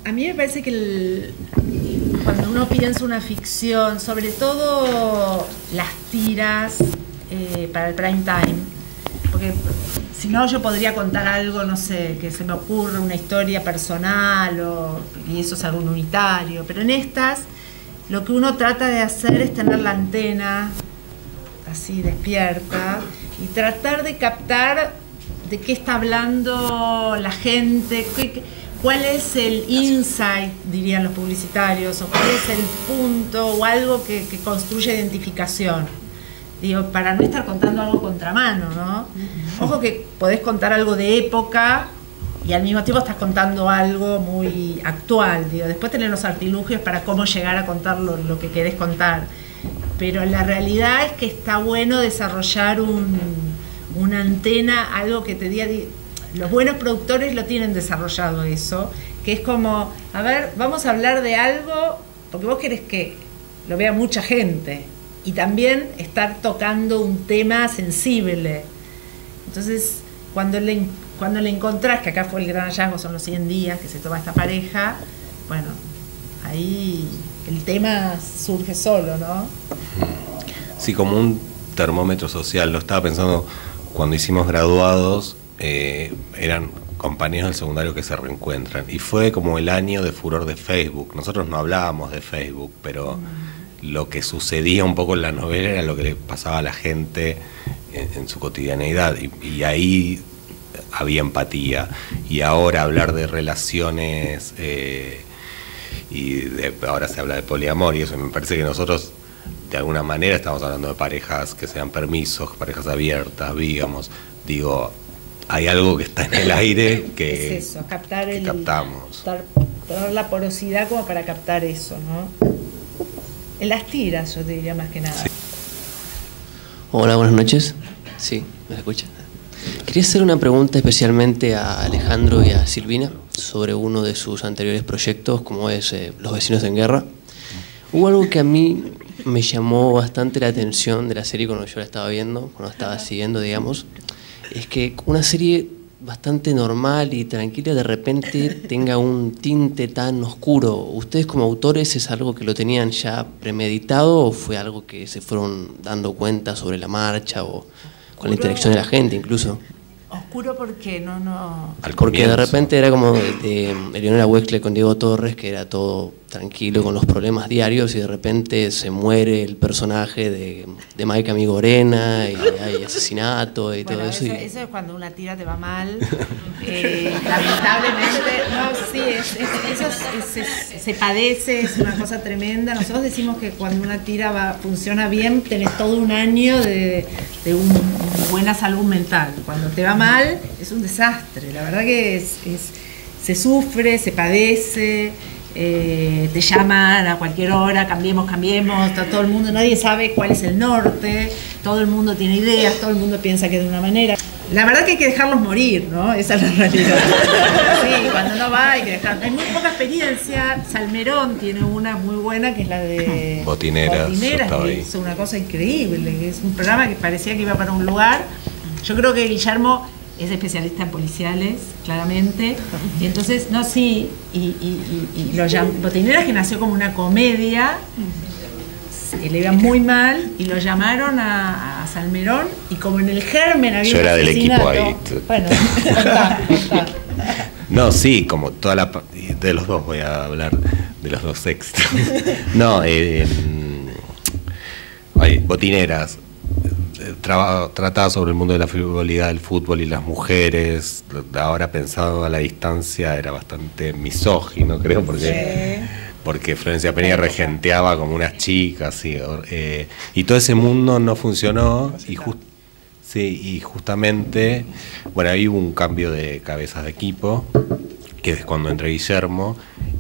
A mí me parece que cuando uno piensa una ficción, sobre todo las tiras para el prime time, porque si no yo podría contar algo, no sé, que se me ocurre una historia personal y eso es algo unitario, pero en estas lo que uno trata de hacer es tener la antena así despierta y tratar de captar de qué está hablando la gente, cuál es el insight, dirían los publicitarios, o cuál es el punto o algo que construye identificación. Digo, para no estar contando algo contramano, ¿no? Ojo que podés contar algo de época y al mismo tiempo estás contando algo muy actual. Digo, después tenés los artilugios para cómo llegar a contar lo que querés contar. Pero la realidad es que está bueno desarrollar una antena, algo que te diga. Los buenos productores lo tienen desarrollado eso, que es como, a ver, vamos a hablar de algo, porque vos querés que lo vea mucha gente, y también estar tocando un tema sensible. Entonces, cuando le encontrás, que acá fue el gran hallazgo, son los 100 días que se toma esta pareja, bueno, ahí el tema surge solo, ¿no? Sí, como un termómetro social. Lo estaba pensando cuando hicimos Graduados. Eran compañeros del secundario que se reencuentran y fue como el año de furor de Facebook. Nosotros no hablábamos de Facebook, pero lo que sucedía un poco en la novela era lo que le pasaba a la gente en su cotidianeidad y ahí había empatía. Y ahora hablar de relaciones ahora se habla de poliamor y eso, me parece que nosotros de alguna manera estamos hablando de parejas que se dan permisos, parejas abiertas, digo, hay algo que está en el aire que, es eso, captar que captamos. Tener la porosidad como para captar eso, ¿no? En las tiras, yo te diría más que nada. Sí. Hola, buenas noches. Sí, ¿me escucha? Quería hacer una pregunta especialmente a Alejandro y a Silvina sobre uno de sus anteriores proyectos, como es Los vecinos en guerra. Hubo algo que a mí me llamó bastante la atención de la serie cuando yo la estaba viendo, cuando la estaba siguiendo, digamos, es que una serie bastante normal y tranquila de repente tenga un tinte tan oscuro. ¿Ustedes como autores es algo que lo tenían ya premeditado o fue algo que se fueron dando cuenta sobre la marcha o con la interacción de la gente incluso? Oscuro porque no. Porque de repente era como de Eleonora Wexler con Diego Torres, que era todo tranquilo con los problemas diarios, y de repente se muere el personaje de Maika Migorena y hay asesinato y todo eso. Eso es cuando una tira te va mal. Lamentablemente, no, sí, eso se padece, es una cosa tremenda. Nosotros decimos que cuando una tira funciona bien, tenés todo un año de una buena salud mental. Cuando te va mal, es un desastre. La verdad que se sufre, se padece. Te llaman a cualquier hora, cambiemos, todo el mundo, nadie sabe cuál es el norte, todo el mundo tiene ideas, todo el mundo piensa que es de una manera. La verdad que hay que dejarlos morir, ¿no? Esa es la realidad. Sí, cuando no va hay que dejarlos. Hay muy poca experiencia. Salmerón tiene una muy buena que es la de Botineras, que es una cosa increíble, que es un programa que parecía que iba para un lugar. Yo creo que Guillermo es especialista en policiales, claramente. Y entonces, no, sí, y Botineras, que nació como una comedia, le iba muy mal, y lo llamaron a Salmerón, y como en el germen había Yo un era del equipo asesinato. ahí. Bueno, contá. No, sí, como toda la... De los dos voy a hablar, de los dos éxitos. No, Botineras trataba sobre el mundo de la frivolidad del fútbol y las mujeres. Ahora pensado a la distancia era bastante misógino, creo, porque Florencia Peña regenteaba como unas chicas, y todo ese mundo no funcionó, y justamente, bueno, ahí hubo un cambio de cabezas de equipo, que es cuando entra Guillermo,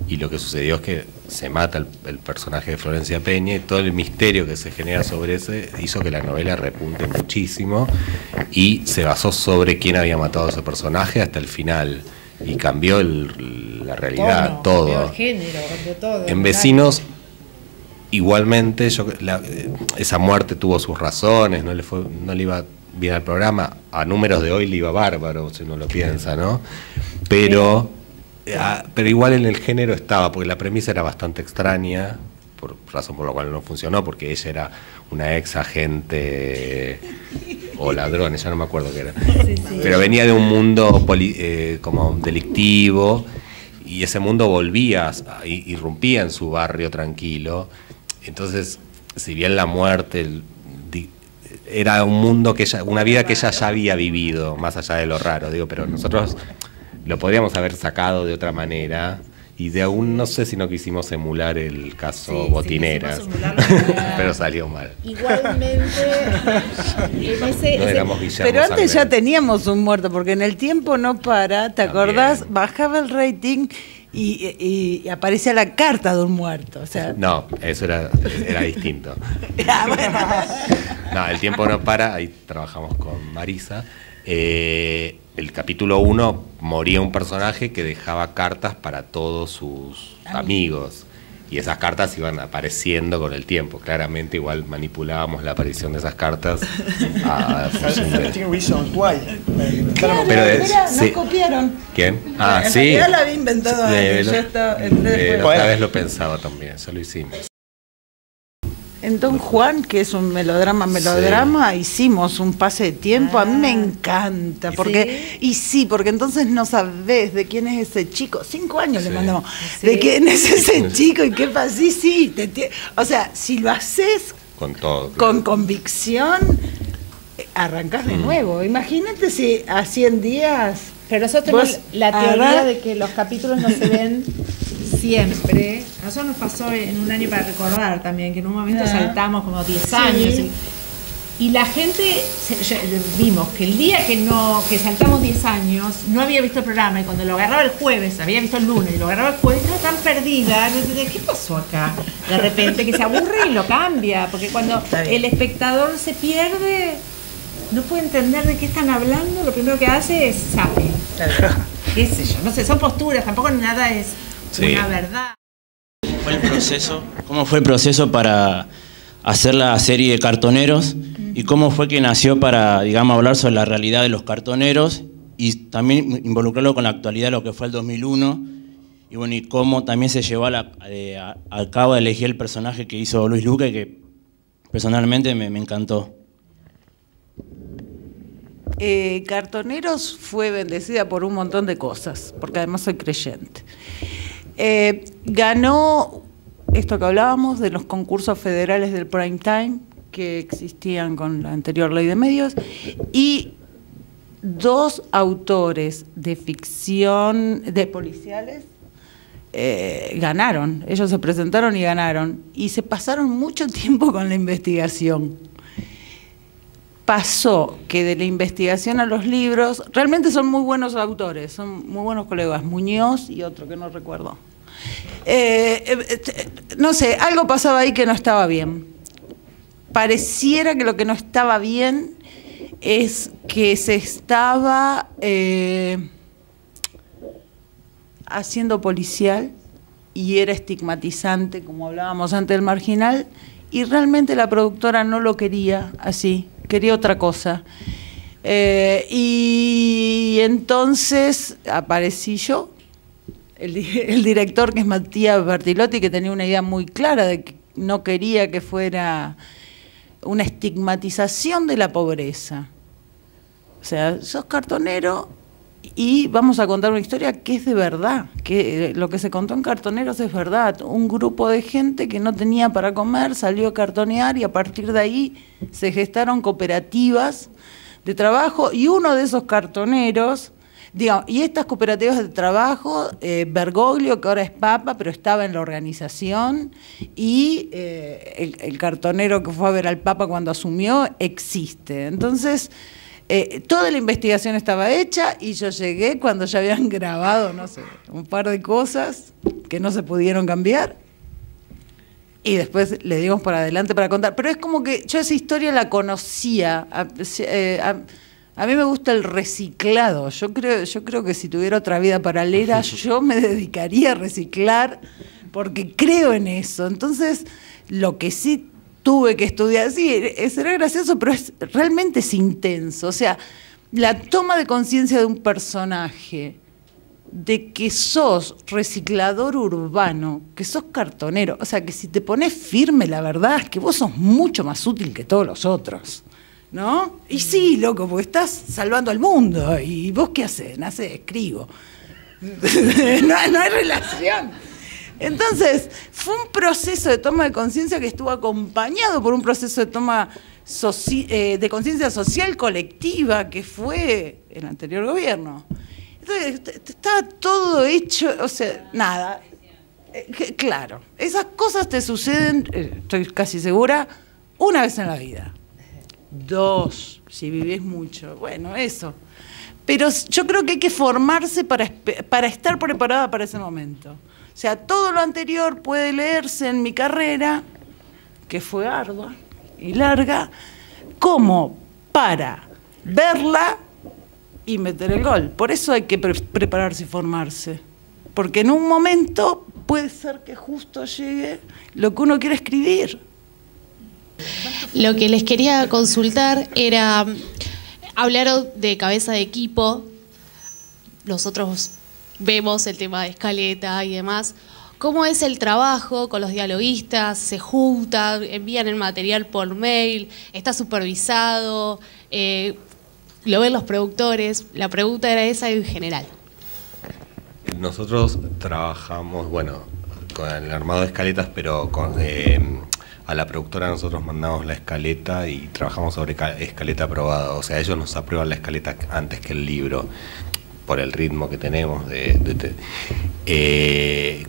y lo que sucedió es que se mata el personaje de Florencia Peña, y todo el misterio que se genera sobre ese hizo que la novela repunte muchísimo, y se basó sobre quién había matado a ese personaje hasta el final, y cambió la realidad, todo. Cambió el género, cambió todo. En Vecinos, igualmente, esa muerte tuvo sus razones, no le iba bien al programa, a números de hoy le iba bárbaro, si uno lo piensa, ¿no? Pero igual en el género estaba, porque la premisa era bastante extraña, por razón por la cual no funcionó, porque ella era una ex agente o ladrón, ya no me acuerdo qué era. Pero venía de un mundo como delictivo, y ese mundo volvía, irrumpía en su barrio tranquilo. Entonces, si bien la muerte era un mundo una vida que ella ya había vivido, más allá de lo raro, pero nosotros lo podríamos haber sacado de otra manera, y de aún no sé si no quisimos emular el caso Botineras, pero salió mal. Igualmente, no éramos Guillermo pero antes Salmerón. ya teníamos un muerto, porque en El tiempo no para, ¿te acordás? Bajaba el rating y aparecía la carta de un muerto. O sea. No, eso era distinto. Bueno. No, El tiempo no para, ahí trabajamos con Marisa. El capítulo 1 moría un personaje que dejaba cartas para todos sus amigos, y esas cartas iban apareciendo con el tiempo. Claramente igual manipulábamos la aparición de esas cartas a función de... Pero nos copiaron. ¿Quién? En Sí. realidad la había inventado antes, yo entré después. Otra vez lo pensaba también, ya lo hicimos. En Don Juan, que es un melodrama, hicimos un pase de tiempo. A mí me encanta, porque porque entonces no sabés de quién es ese chico. 5 años le mandamos. ¿De quién es ese chico y qué pasa? O sea, si lo haces con todo, con convicción, arrancás de nuevo. Imagínate si a 100 días... Pero nosotros tenemos la teoría de que los capítulos no se ven siempre. A nosotros nos pasó en Un año para recordar también, que en un momento saltamos como 10 años. Y la gente, vimos que el día que saltamos 10 años, no había visto el programa, y cuando lo agarraba el jueves, había visto el lunes, y lo agarraba el jueves, estaba tan perdida, no sé, ¿qué pasó acá? De repente que se aburre y lo cambia, porque cuando el espectador se pierde, no puede entender de qué están hablando, lo primero que hace es sabe. Qué sé yo, no sé, son posturas, tampoco nada es una verdad. ¿Cómo fue el proceso para hacer la serie de Cartoneros? ¿Y cómo fue que nació para, digamos, hablar sobre la realidad de los cartoneros y también involucrarlo con la actualidad de lo que fue el 2001? Y bueno, y cómo también se llevó al cabo de elegir el personaje que hizo Luis Luque, y que personalmente me encantó. Cartoneros fue bendecida por un montón de cosas, porque además soy creyente. Ganó esto que hablábamos de los concursos federales del prime time que existían con la anterior ley de medios, y 2 autores de ficción, de policiales, ganaron. Ellos se presentaron y ganaron, y se pasaron mucho tiempo con la investigación. Pasó que de la investigación a los libros, realmente son muy buenos autores, son muy buenos colegas, Muñoz y otro que no recuerdo. No sé, algo pasaba ahí que no estaba bien. Pareciera que lo que no estaba bien es que se estaba haciendo policial, y era estigmatizante, como hablábamos antes del marginal, y realmente la productora no lo quería así, quería otra cosa. Y entonces aparecí yo, el director, que es Matías Bertilotti, que tenía una idea muy clara de que no quería que fuera una estigmatización de la pobreza. O sea, sos cartonero y vamos a contar una historia que es de verdad, que lo que se contó en Cartoneros es verdad. Un grupo de gente que no tenía para comer salió a cartonear y a partir de ahí se gestaron cooperativas de trabajo y uno de esos cartoneros, digamos, y estas cooperativas de trabajo, Bergoglio, que ahora es papa, pero estaba en la organización, y el cartonero que fue a ver al papa cuando asumió, existe. Entonces, toda la investigación estaba hecha y yo llegué cuando ya habían grabado, no sé, un par de cosas que no se pudieron cambiar. Y después le dimos para adelante para contar. Pero es como que yo esa historia la conocía. A mí me gusta el reciclado. Yo creo que si tuviera otra vida paralela, yo me dedicaría a reciclar porque creo en eso. Entonces, lo que sí tuve que estudiar, sí, será gracioso, pero realmente es intenso. O sea, la toma de conciencia de un personaje, de que sos reciclador urbano, que sos cartonero, o sea, que si te pones firme, la verdad es que vos sos mucho más útil que todos los otros, ¿no? Y sí, loco, porque estás salvando al mundo, ¿y vos qué haces? Nacés, escribo. No hay relación. Entonces, fue un proceso de toma de conciencia que estuvo acompañado por un proceso de toma de conciencia social colectiva que fue el anterior gobierno. Entonces, estaba todo hecho, o sea, nada. Claro, esas cosas te suceden, estoy casi segura, una vez en la vida. 2, si vivís mucho. Bueno, eso. Pero yo creo que hay que formarse para estar preparada para ese momento. O sea, todo lo anterior puede leerse en mi carrera, que fue ardua y larga, como para verla y meter el gol. Por eso hay que prepararse y formarse. Porque en un momento puede ser que justo llegue lo que uno quiere escribir. Lo que les quería consultar era, hablaron de cabeza de equipo, nosotros vemos el tema de escaleta y demás. ¿Cómo es el trabajo con los dialoguistas? ¿Se juntan? ¿Envían el material por mail? ¿Está supervisado? ¿Lo ven los productores? La pregunta era esa en general. Nosotros trabajamos, bueno, con el armado de escaletas, pero a la productora nosotros mandamos la escaleta y trabajamos sobre escaleta aprobada. O sea, ellos nos aprueban la escaleta antes que el libro, por el ritmo que tenemos.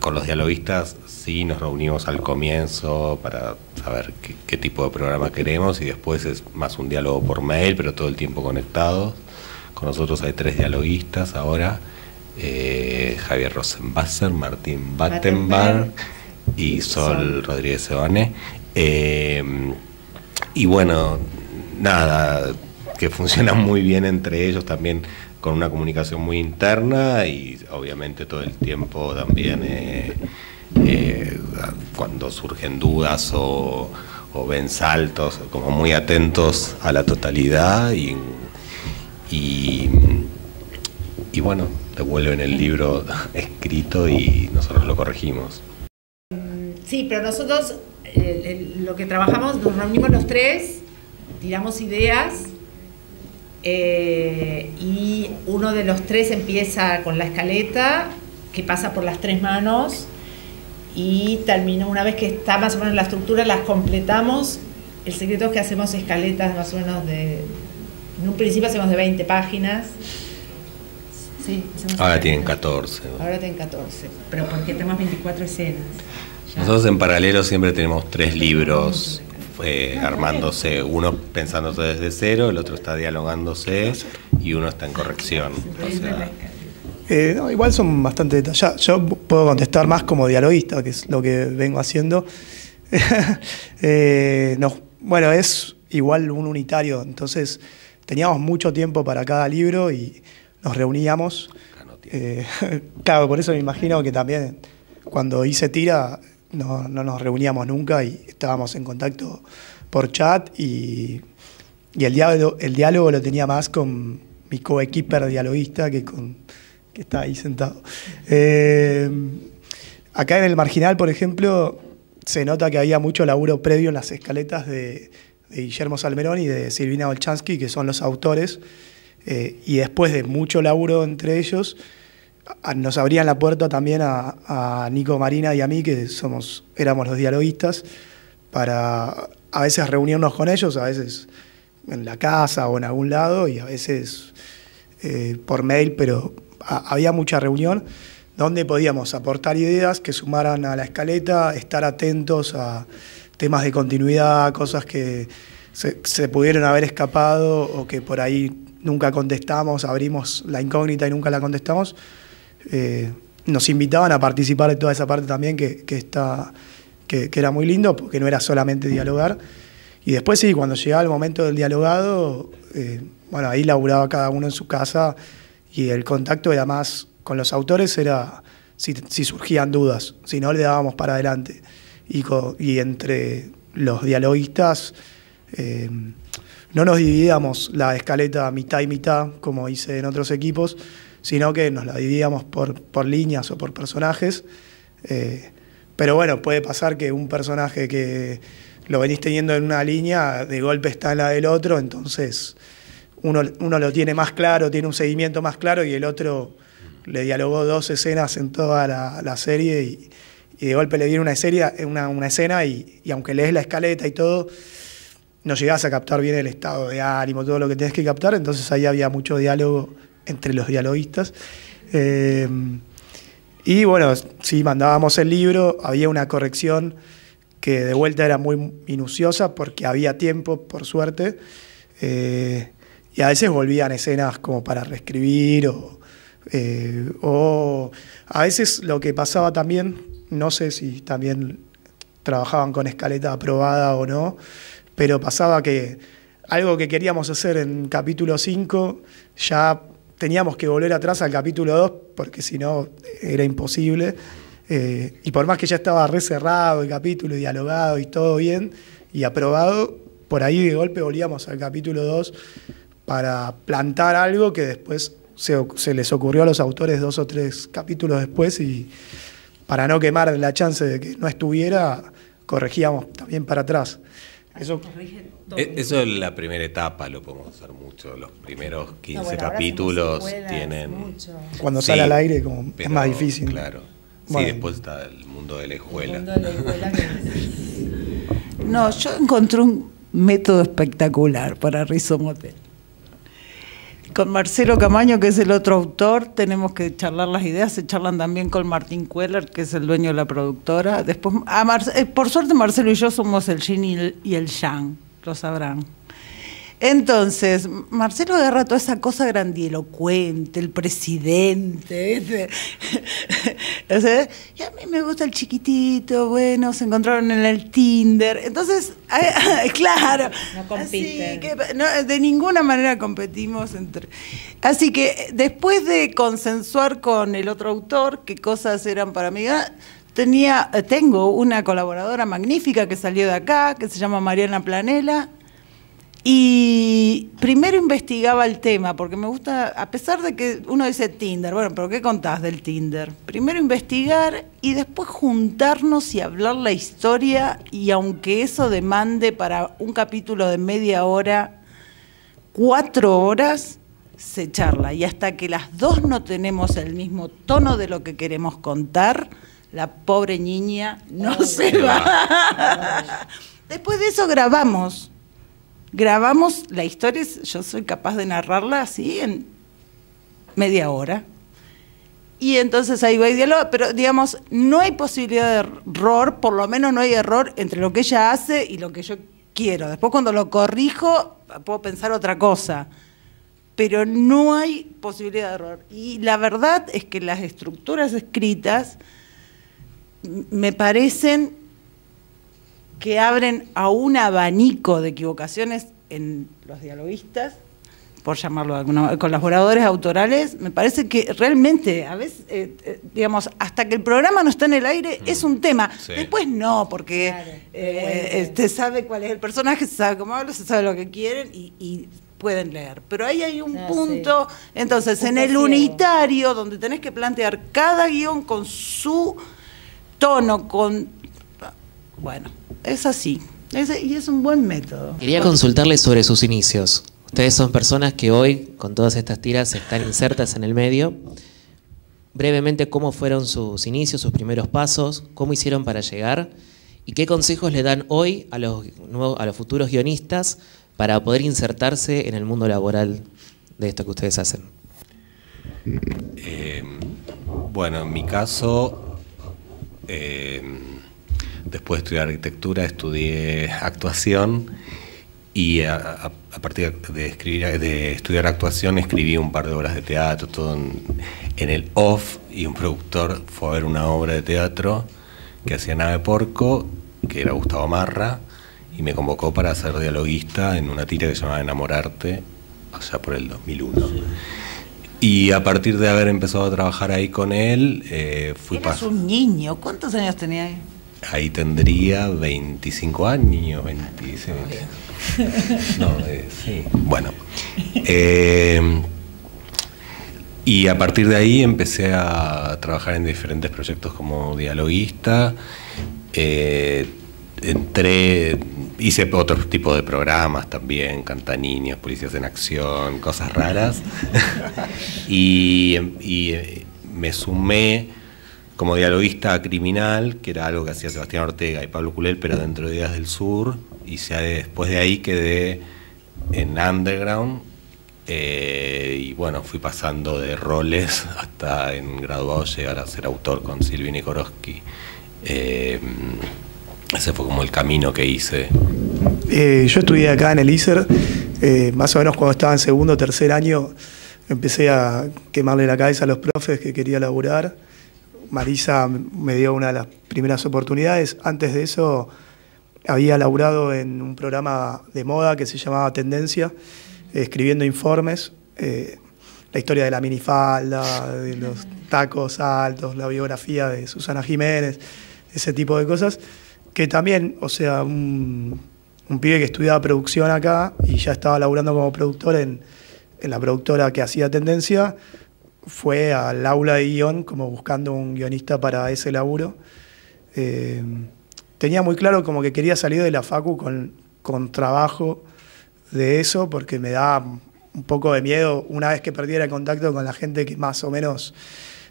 Con los dialoguistas sí nos reunimos al comienzo para saber qué tipo de programa queremos y después es más un diálogo por mail, pero todo el tiempo conectados. Con nosotros hay 3 dialoguistas ahora, Javier Rosenbasser, Martín Battenberg y Sol Rodríguez Sebane. Y bueno, nada, que funcionan muy bien entre ellos también, con una comunicación muy interna y obviamente todo el tiempo también cuando surgen dudas o ven saltos, como muy atentos a la totalidad y bueno, devuelven el libro escrito y nosotros lo corregimos. Sí, pero nosotros lo que trabajamos, nos reunimos los 3, tiramos ideas. Y uno de los 3 empieza con la escaleta, que pasa por las 3 manos y termina, una vez que está más o menos la estructura, las completamos. El secreto es que hacemos escaletas más o menos en un principio hacemos de 20 páginas. Sí, ahora tienen 14. Ahora tienen 14, pero porque tenemos 24 escenas. Ya. Nosotros en paralelo siempre tenemos 3 libros armándose, uno pensándose desde cero, el otro está dialogándose y uno está en corrección. O sea, no, igual son bastante detallados. Yo puedo contestar más como dialoguista, que es lo que vengo haciendo. No, bueno, es igual un unitario, entonces teníamos mucho tiempo para cada libro y nos reuníamos. Claro, por eso me imagino que también cuando hice tira no nos reuníamos nunca y estábamos en contacto por chat y el diálogo lo tenía más con mi coequiper dialoguista que está ahí sentado. Acá en el Marginal, por ejemplo, se nota que había mucho laburo previo en las escaletas de Guillermo Salmerón y de Silvina Olchansky, que son los autores, y después de mucho laburo entre ellos, nos abrían la puerta también a Nico Marina y a mí, que éramos los dialoguistas, para a veces reunirnos con ellos, a veces en la casa o en algún lado, y a veces por mail, pero había mucha reunión donde podíamos aportar ideas que sumaran a la escaleta, estar atentos a temas de continuidad, cosas que se pudieron haber escapado o que por ahí nunca contestamos, abrimos la incógnita y nunca la contestamos. Nos invitaban a participar de toda esa parte también que era muy lindo, porque no era solamente dialogar. Y después sí, cuando llegaba el momento del dialogado, bueno, ahí laburaba cada uno en su casa y el contacto era más con los autores, era si surgían dudas, si no le dábamos para adelante. Y entre los dialoguistas no nos dividíamos la escaleta mitad y mitad, como hice en otros equipos, sino que nos la dividíamos por líneas o por personajes. Pero bueno, puede pasar que un personaje que lo venís teniendo en una línea, de golpe está en la del otro, entonces uno lo tiene más claro, tiene un seguimiento más claro, y el otro le dialogó 2 escenas en toda la serie y de golpe le viene una escena y aunque lees la escaleta y todo, no llegás a captar bien el estado de ánimo, todo lo que tenés que captar, entonces ahí había mucho diálogo entre los dialoguistas. Y bueno, sí, mandábamos el libro, había una corrección que de vuelta era muy minuciosa porque había tiempo, por suerte, y a veces volvían escenas como para reescribir o a veces lo que pasaba también, no sé si también trabajaban con escaleta aprobada o no, pero pasaba que algo que queríamos hacer en capítulo 5 ya teníamos que volver atrás al capítulo 2 porque si no era imposible, y por más que ya estaba recerrado el capítulo, dialogado y todo bien y aprobado, por ahí de golpe volvíamos al capítulo 2 para plantar algo que después se les ocurrió a los autores 2 o 3 capítulos después, y para no quemar la chance de que no estuviera, corregíamos también para atrás. Eso es la primera etapa, lo podemos hacer mucho. Los primeros 15 capítulos tienen... Cuando sale al aire como es más difícil. Claro. Bueno. Sí, después está el mundo de la escuela. No, yo encontré un método espectacular para Rhizome Hotel. Con Marcelo Camaño, que es el otro autor, tenemos que charlar las ideas. Se charlan también con Martín Queller, que es el dueño de la productora. Después, por suerte, Marcelo y yo somos el yin y el yang, lo sabrán. Entonces, Marcelo agarra toda esa cosa grandilocuente, el presidente, ¿viste? O sea, y a mí me gusta el chiquitito, bueno, se encontraron en el Tinder. Entonces, claro. No compiten. De ninguna manera competimos entre... Así que después de consensuar con el otro autor qué cosas eran para mí... Tengo una colaboradora magnífica que salió de acá, que se llama Mariana Planela. Y primero investigaba el tema, porque me gusta, a pesar de que uno dice Tinder, bueno, pero ¿qué contás del Tinder? Primero investigar y después juntarnos y hablar la historia, y aunque eso demande para un capítulo de media hora, 4 horas, se charla. Y hasta que las dos no tenemos el mismo tono de lo que queremos contar, la pobre niña no se va. Después de eso grabamos la historia, yo soy capaz de narrarla así en media hora. Y entonces ahí va y diálogo, pero digamos, no hay posibilidad de error, por lo menos no hay error entre lo que ella hace y lo que yo quiero. Después cuando lo corrijo, puedo pensar otra cosa. Pero no hay posibilidad de error. Y la verdad es que las estructuras escritas me parecen que abren a un abanico de equivocaciones en los dialoguistas por llamarlo de alguna, colaboradores autorales, me parece que realmente a veces, digamos, hasta que el programa no está en el aire es un tema. Sí. Después no, porque se sabe cuál es el personaje, se sabe cómo habla, se sabe lo que quieren y pueden leer. Pero ahí hay un punto, entonces en el unitario, donde tenés que plantear cada guión con su tono, bueno, es así. Y es un buen método. Quería consultarles sobre sus inicios. Ustedes son personas que hoy, con todas estas tiras, están insertas en el medio. Brevemente, ¿cómo fueron sus inicios, sus primeros pasos? ¿Cómo hicieron para llegar? ¿Y qué consejos le dan hoy a los futuros guionistas para poder insertarse en el mundo laboral de esto que ustedes hacen? Bueno, en mi caso, después de estudiar arquitectura, estudié actuación y a partir de estudiar actuación escribí un par de obras de teatro, todo en el off, y un productor fue a ver una obra de teatro que hacía Nave Porco, que era Gustavo Marra, y me convocó para ser dialoguista en una tira que se llamaba Enamorarte, allá por el 2001. Y a partir de haber empezado a trabajar ahí con él, fui Eras un niño, ¿cuántos años tenía ahí? Ahí tendría 25 años, 26. No, sí. Bueno. Y a partir de ahí empecé a trabajar en diferentes proyectos como dialoguista. Hice otro tipo de programas también, Cantaniños, Policías en Acción, cosas raras. y me sumé como dialoguista criminal, que era algo que hacía Sebastián Ortega y Pablo Culel, pero dentro de Días del Sur, y ya después de ahí quedé en Underground, y bueno, fui pasando de roles hasta en graduado llegar a ser autor con Silvina Ikorowski. Ese fue como el camino que hice. Yo estudié acá en el ISER, más o menos cuando estaba en segundo o tercer año, empecé a quemarle la cabeza a los profes que quería laburar. Marisa me dio una de las primeras oportunidades. Antes de eso había laburado en un programa de moda que se llamaba Tendencia, escribiendo informes, la historia de la minifalda, de los tacos altos, la biografía de Susana Jiménez, ese tipo de cosas, que también, o sea, un pibe que estudiaba producción acá y ya estaba laburando como productor en la productora que hacía Tendencia, fue al aula de guión como buscando un guionista para ese laburo. Tenía muy claro como que quería salir de la facu con trabajo de eso, porque me daba un poco de miedo una vez que perdiera el contacto con la gente que más o menos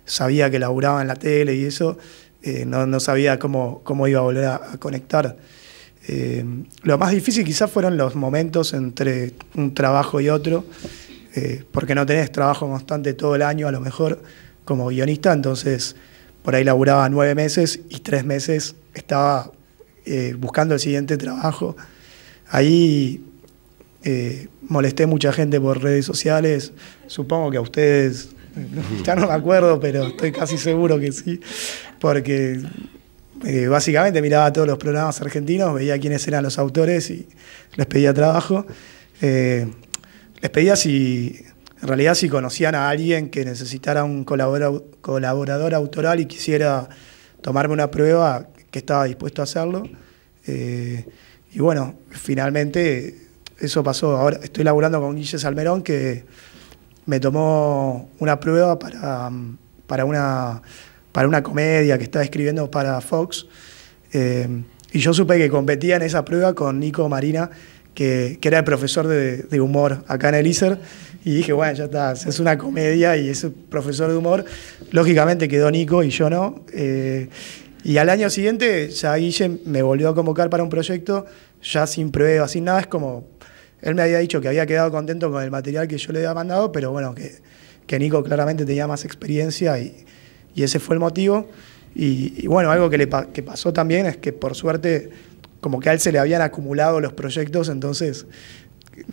sabía que laburaba en la tele y eso, no sabía cómo iba a volver a conectar. Lo más difícil quizás fueron los momentos entre un trabajo y otro, porque no tenés trabajo constante todo el año a lo mejor como guionista, entonces por ahí laburaba 9 meses y 3 meses estaba buscando el siguiente trabajo. Ahí molesté mucha gente por redes sociales, supongo que a ustedes, ya no me acuerdo, pero estoy casi seguro que sí, porque básicamente miraba todos los programas argentinos, veía quiénes eran los autores y les pedía trabajo. Les pedía si conocían a alguien que necesitara un colaborador autoral y quisiera tomarme una prueba, que estaba dispuesto a hacerlo. Y bueno, finalmente eso pasó. Ahora estoy laburando con Guille Salmerón, que me tomó una prueba para una comedia que estaba escribiendo para Fox. Y yo supe que competía en esa prueba con Nico Marina, que era el profesor de humor acá en el ISER, y dije, bueno, ya está, es una comedia y es profesor de humor. Lógicamente quedó Nico y yo no. Y al año siguiente ya Guille me volvió a convocar para un proyecto, ya sin prueba, sin nada. Es como, él me había dicho que había quedado contento con el material que yo le había mandado, pero bueno, que Nico claramente tenía más experiencia y ese fue el motivo. Y bueno, algo que pasó también es que por suerte como que a él se le habían acumulado los proyectos, entonces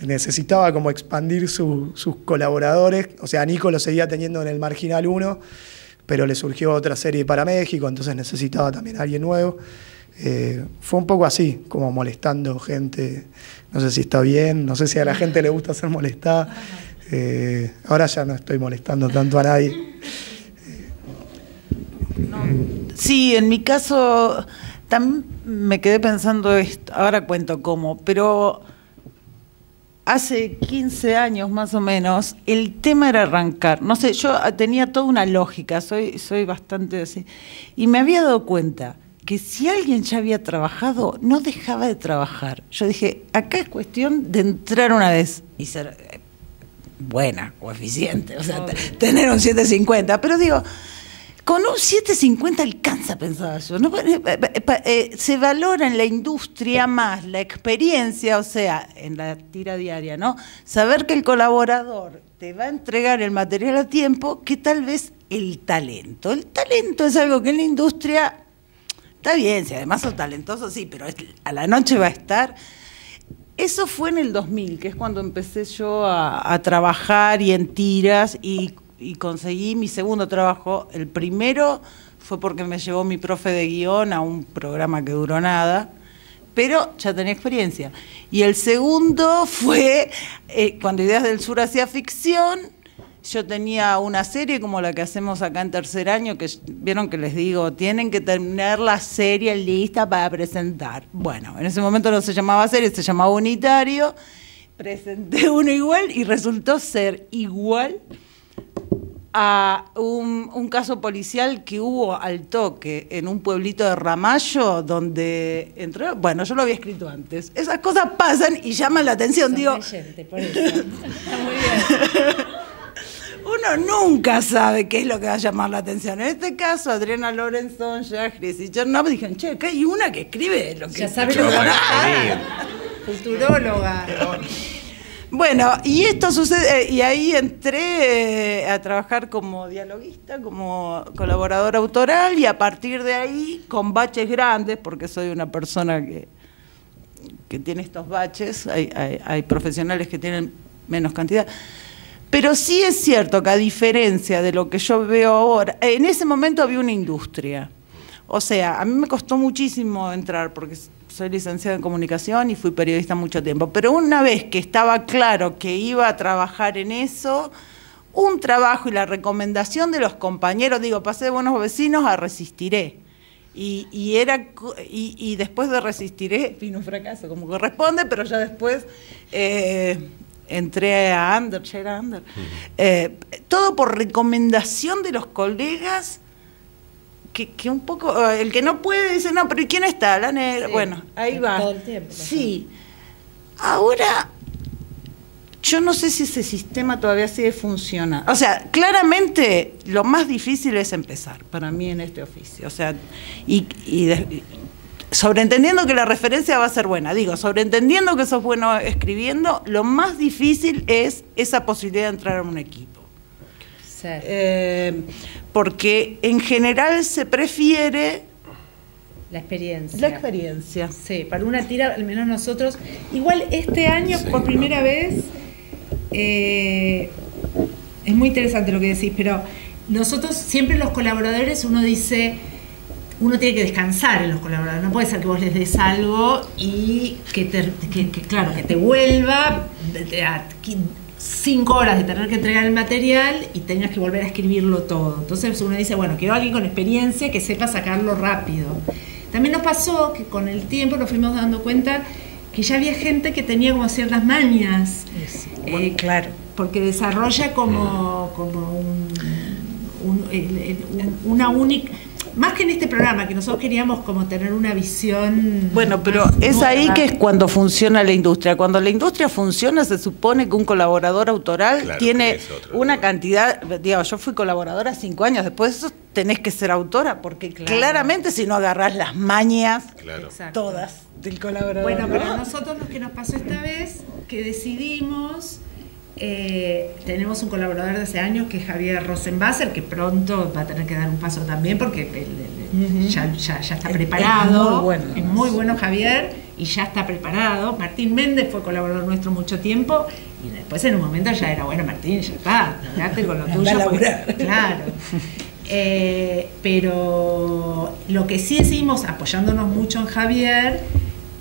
necesitaba como expandir sus colaboradores. O sea, Nico lo seguía teniendo en el Marginal 1, pero le surgió otra serie para México, entonces necesitaba también a alguien nuevo. Fue un poco así, como molestando gente. No sé si está bien, no sé si a la gente le gusta ser molestada. Ahora ya no estoy molestando tanto a nadie. Sí, en mi caso también me quedé pensando esto, ahora cuento cómo, pero hace 15 años más o menos el tema era arrancar. No sé, yo tenía toda una lógica, soy bastante así, y me había dado cuenta que si alguien ya había trabajado, no dejaba de trabajar. Yo dije, acá es cuestión de entrar una vez y ser buena o eficiente, o sea, tener un 750, pero digo, con un 750 alcanza, pensaba yo. ¿No? Se valora en la industria más la experiencia, o sea, en la tira diaria, ¿no? Saber que el colaborador te va a entregar el material a tiempo, que tal vez el talento. El talento es algo que en la industria está bien, si además sos talentoso, sí, pero a la noche va a estar. Eso fue en el 2000, que es cuando empecé yo a trabajar y en tiras y conseguí mi segundo trabajo. El primero fue porque me llevó mi profe de guión a un programa que duró nada, pero ya tenía experiencia. Y el segundo fue cuando Ideas del Sur hacía ficción. Yo tenía una serie como la que hacemos acá en tercer año, que vieron que les digo, tienen que tener la serie lista para presentar. Bueno, en ese momento no se llamaba serie, se llamaba unitario. Presenté uno igual y resultó ser igual a un caso policial que hubo al toque en un pueblito de Ramallo, donde entró, bueno, yo lo había escrito antes. Esas cosas pasan y llaman la atención, digo. Por eso. Está muy bien. Uno nunca sabe qué es lo que va a llamar la atención. En este caso, Adriana Lorenzón, Yajris y Chernobyl dijeron, che, acá hay una que escribe lo que... Ya sabe lo que va a pasar. Futuróloga. Bueno, y esto sucede, y ahí entré a trabajar como dialoguista, como colaboradora autoral, y a partir de ahí, con baches grandes, porque soy una persona que tiene estos baches, hay profesionales que tienen menos cantidad, pero sí es cierto que a diferencia de lo que yo veo ahora, en ese momento había una industria. O sea, a mí me costó muchísimo entrar, porque soy licenciada en comunicación y fui periodista mucho tiempo, pero una vez que estaba claro que iba a trabajar en eso, un trabajo y la recomendación de los compañeros, digo, pasé de Buenos Vecinos a Resistiré, y después de Resistiré vino un fracaso, como corresponde, pero ya después entré a Under, ya era Under, todo por recomendación de los colegas. Que un poco, el que no puede dice, no, pero ¿y quién está? La negra. Sí, bueno, ahí va. Todo el tiempo. Sí. Ahora, yo no sé si ese sistema todavía sigue funcionando. O sea, claramente lo más difícil es empezar, para mí, en este oficio. O sea, sobreentendiendo que la referencia va a ser buena, digo, sobreentendiendo que sos bueno escribiendo, lo más difícil es esa posibilidad de entrar a un equipo. Sí. Porque en general se prefiere la experiencia. La experiencia. Sí, para una tira, al menos nosotros. Igual este año, por primera vez, es muy interesante lo que decís, pero nosotros siempre los colaboradores, uno dice, uno tiene que descansar en los colaboradores. No puede ser que vos les des algo y que te vuelva a 5 horas de tener que entregar el material y tengas que volver a escribirlo todo. Entonces uno dice, bueno, quiero a alguien con experiencia que sepa sacarlo rápido. También nos pasó que con el tiempo nos fuimos dando cuenta que ya había gente que tenía como ciertas mañas. Sí, bueno, claro. Porque desarrolla como una única... Más que en este programa, que nosotros queríamos como tener una visión... Bueno, pero es nueva. Ahí que es cuando funciona la industria. Cuando la industria funciona, se supone que un colaborador autoral tiene una cantidad... Digamos, yo fui colaboradora 5 años, después de eso tenés que ser autora, porque claramente si no agarrás las mañas, todas del colaborador. Bueno, pero a nosotros lo que nos pasó esta vez, que decidimos... tenemos un colaborador de hace años que es Javier Rosenbasser, que pronto va a tener que dar un paso también porque ya está preparado. Es muy bueno Javier y ya está preparado. Martín Méndez fue colaborador nuestro mucho tiempo y después en un momento ya era, bueno, Martín, ya está, quedate con lo tuyo. Claro. Pero lo que sí decimos, apoyándonos mucho en Javier,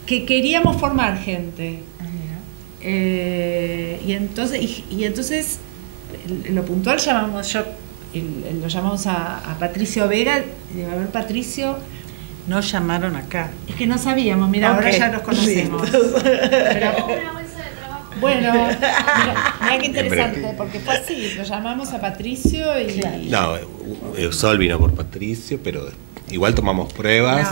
que queríamos formar gente. Y entonces lo puntual lo llamamos a Patricio Vega. Y a ver, Patricio. Nos llamaron acá. Es que no sabíamos, mira, ahora ya nos conocemos. Bueno, mira qué interesante, porque fue así, lo llamamos a Patricio y... No, Sol vino por Patricio, pero igual tomamos pruebas.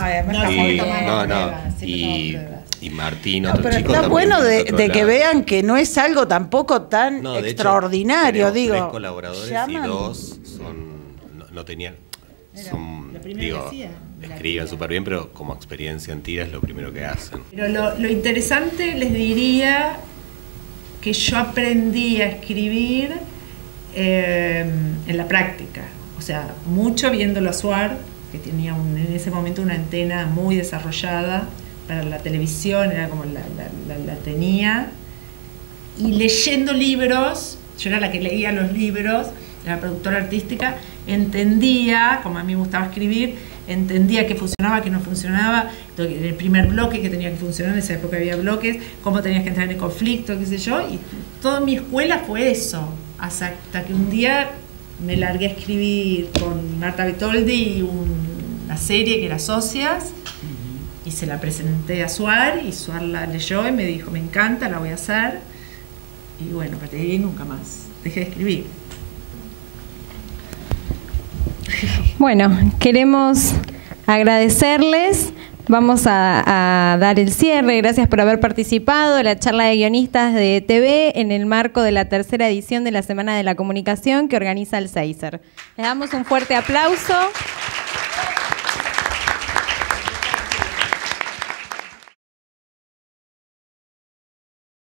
Y Martín, otro pero chico está también bueno del otro de que lado. vean que no es algo tampoco tan De extraordinario, hecho, digo. 3 colaboradores llaman. y 2 no tenían... Son, digo, que hacía. escriben súper bien, pero como experiencia en tira es lo primero que hacen. Pero lo interesante, les diría que yo aprendí a escribir en la práctica. O sea, mucho viéndolo a Suar, que tenía en ese momento una antena muy desarrollada para la televisión, era como la tenía. Y leyendo libros, yo era la que leía los libros, era productora artística, entendía, como a mí me gustaba escribir, entendía qué funcionaba, qué no funcionaba, en el primer bloque que tenía que funcionar, en esa época había bloques, cómo tenías que entrar en el conflicto, qué sé yo, y toda mi escuela fue eso, hasta que un día me largué a escribir con Marta Betoldi una serie que era Socias, y se la presenté a Suar, y Suar la leyó y me dijo, me encanta, la voy a hacer, y bueno, a partir de ahí nunca más dejé de escribir. Bueno, queremos agradecerles. Vamos a dar el cierre. Gracias por haber participado en la charla de guionistas de TV en el marco de la 3ª edición de la Semana de la Comunicación que organiza el CEICER. Les damos un fuerte aplauso.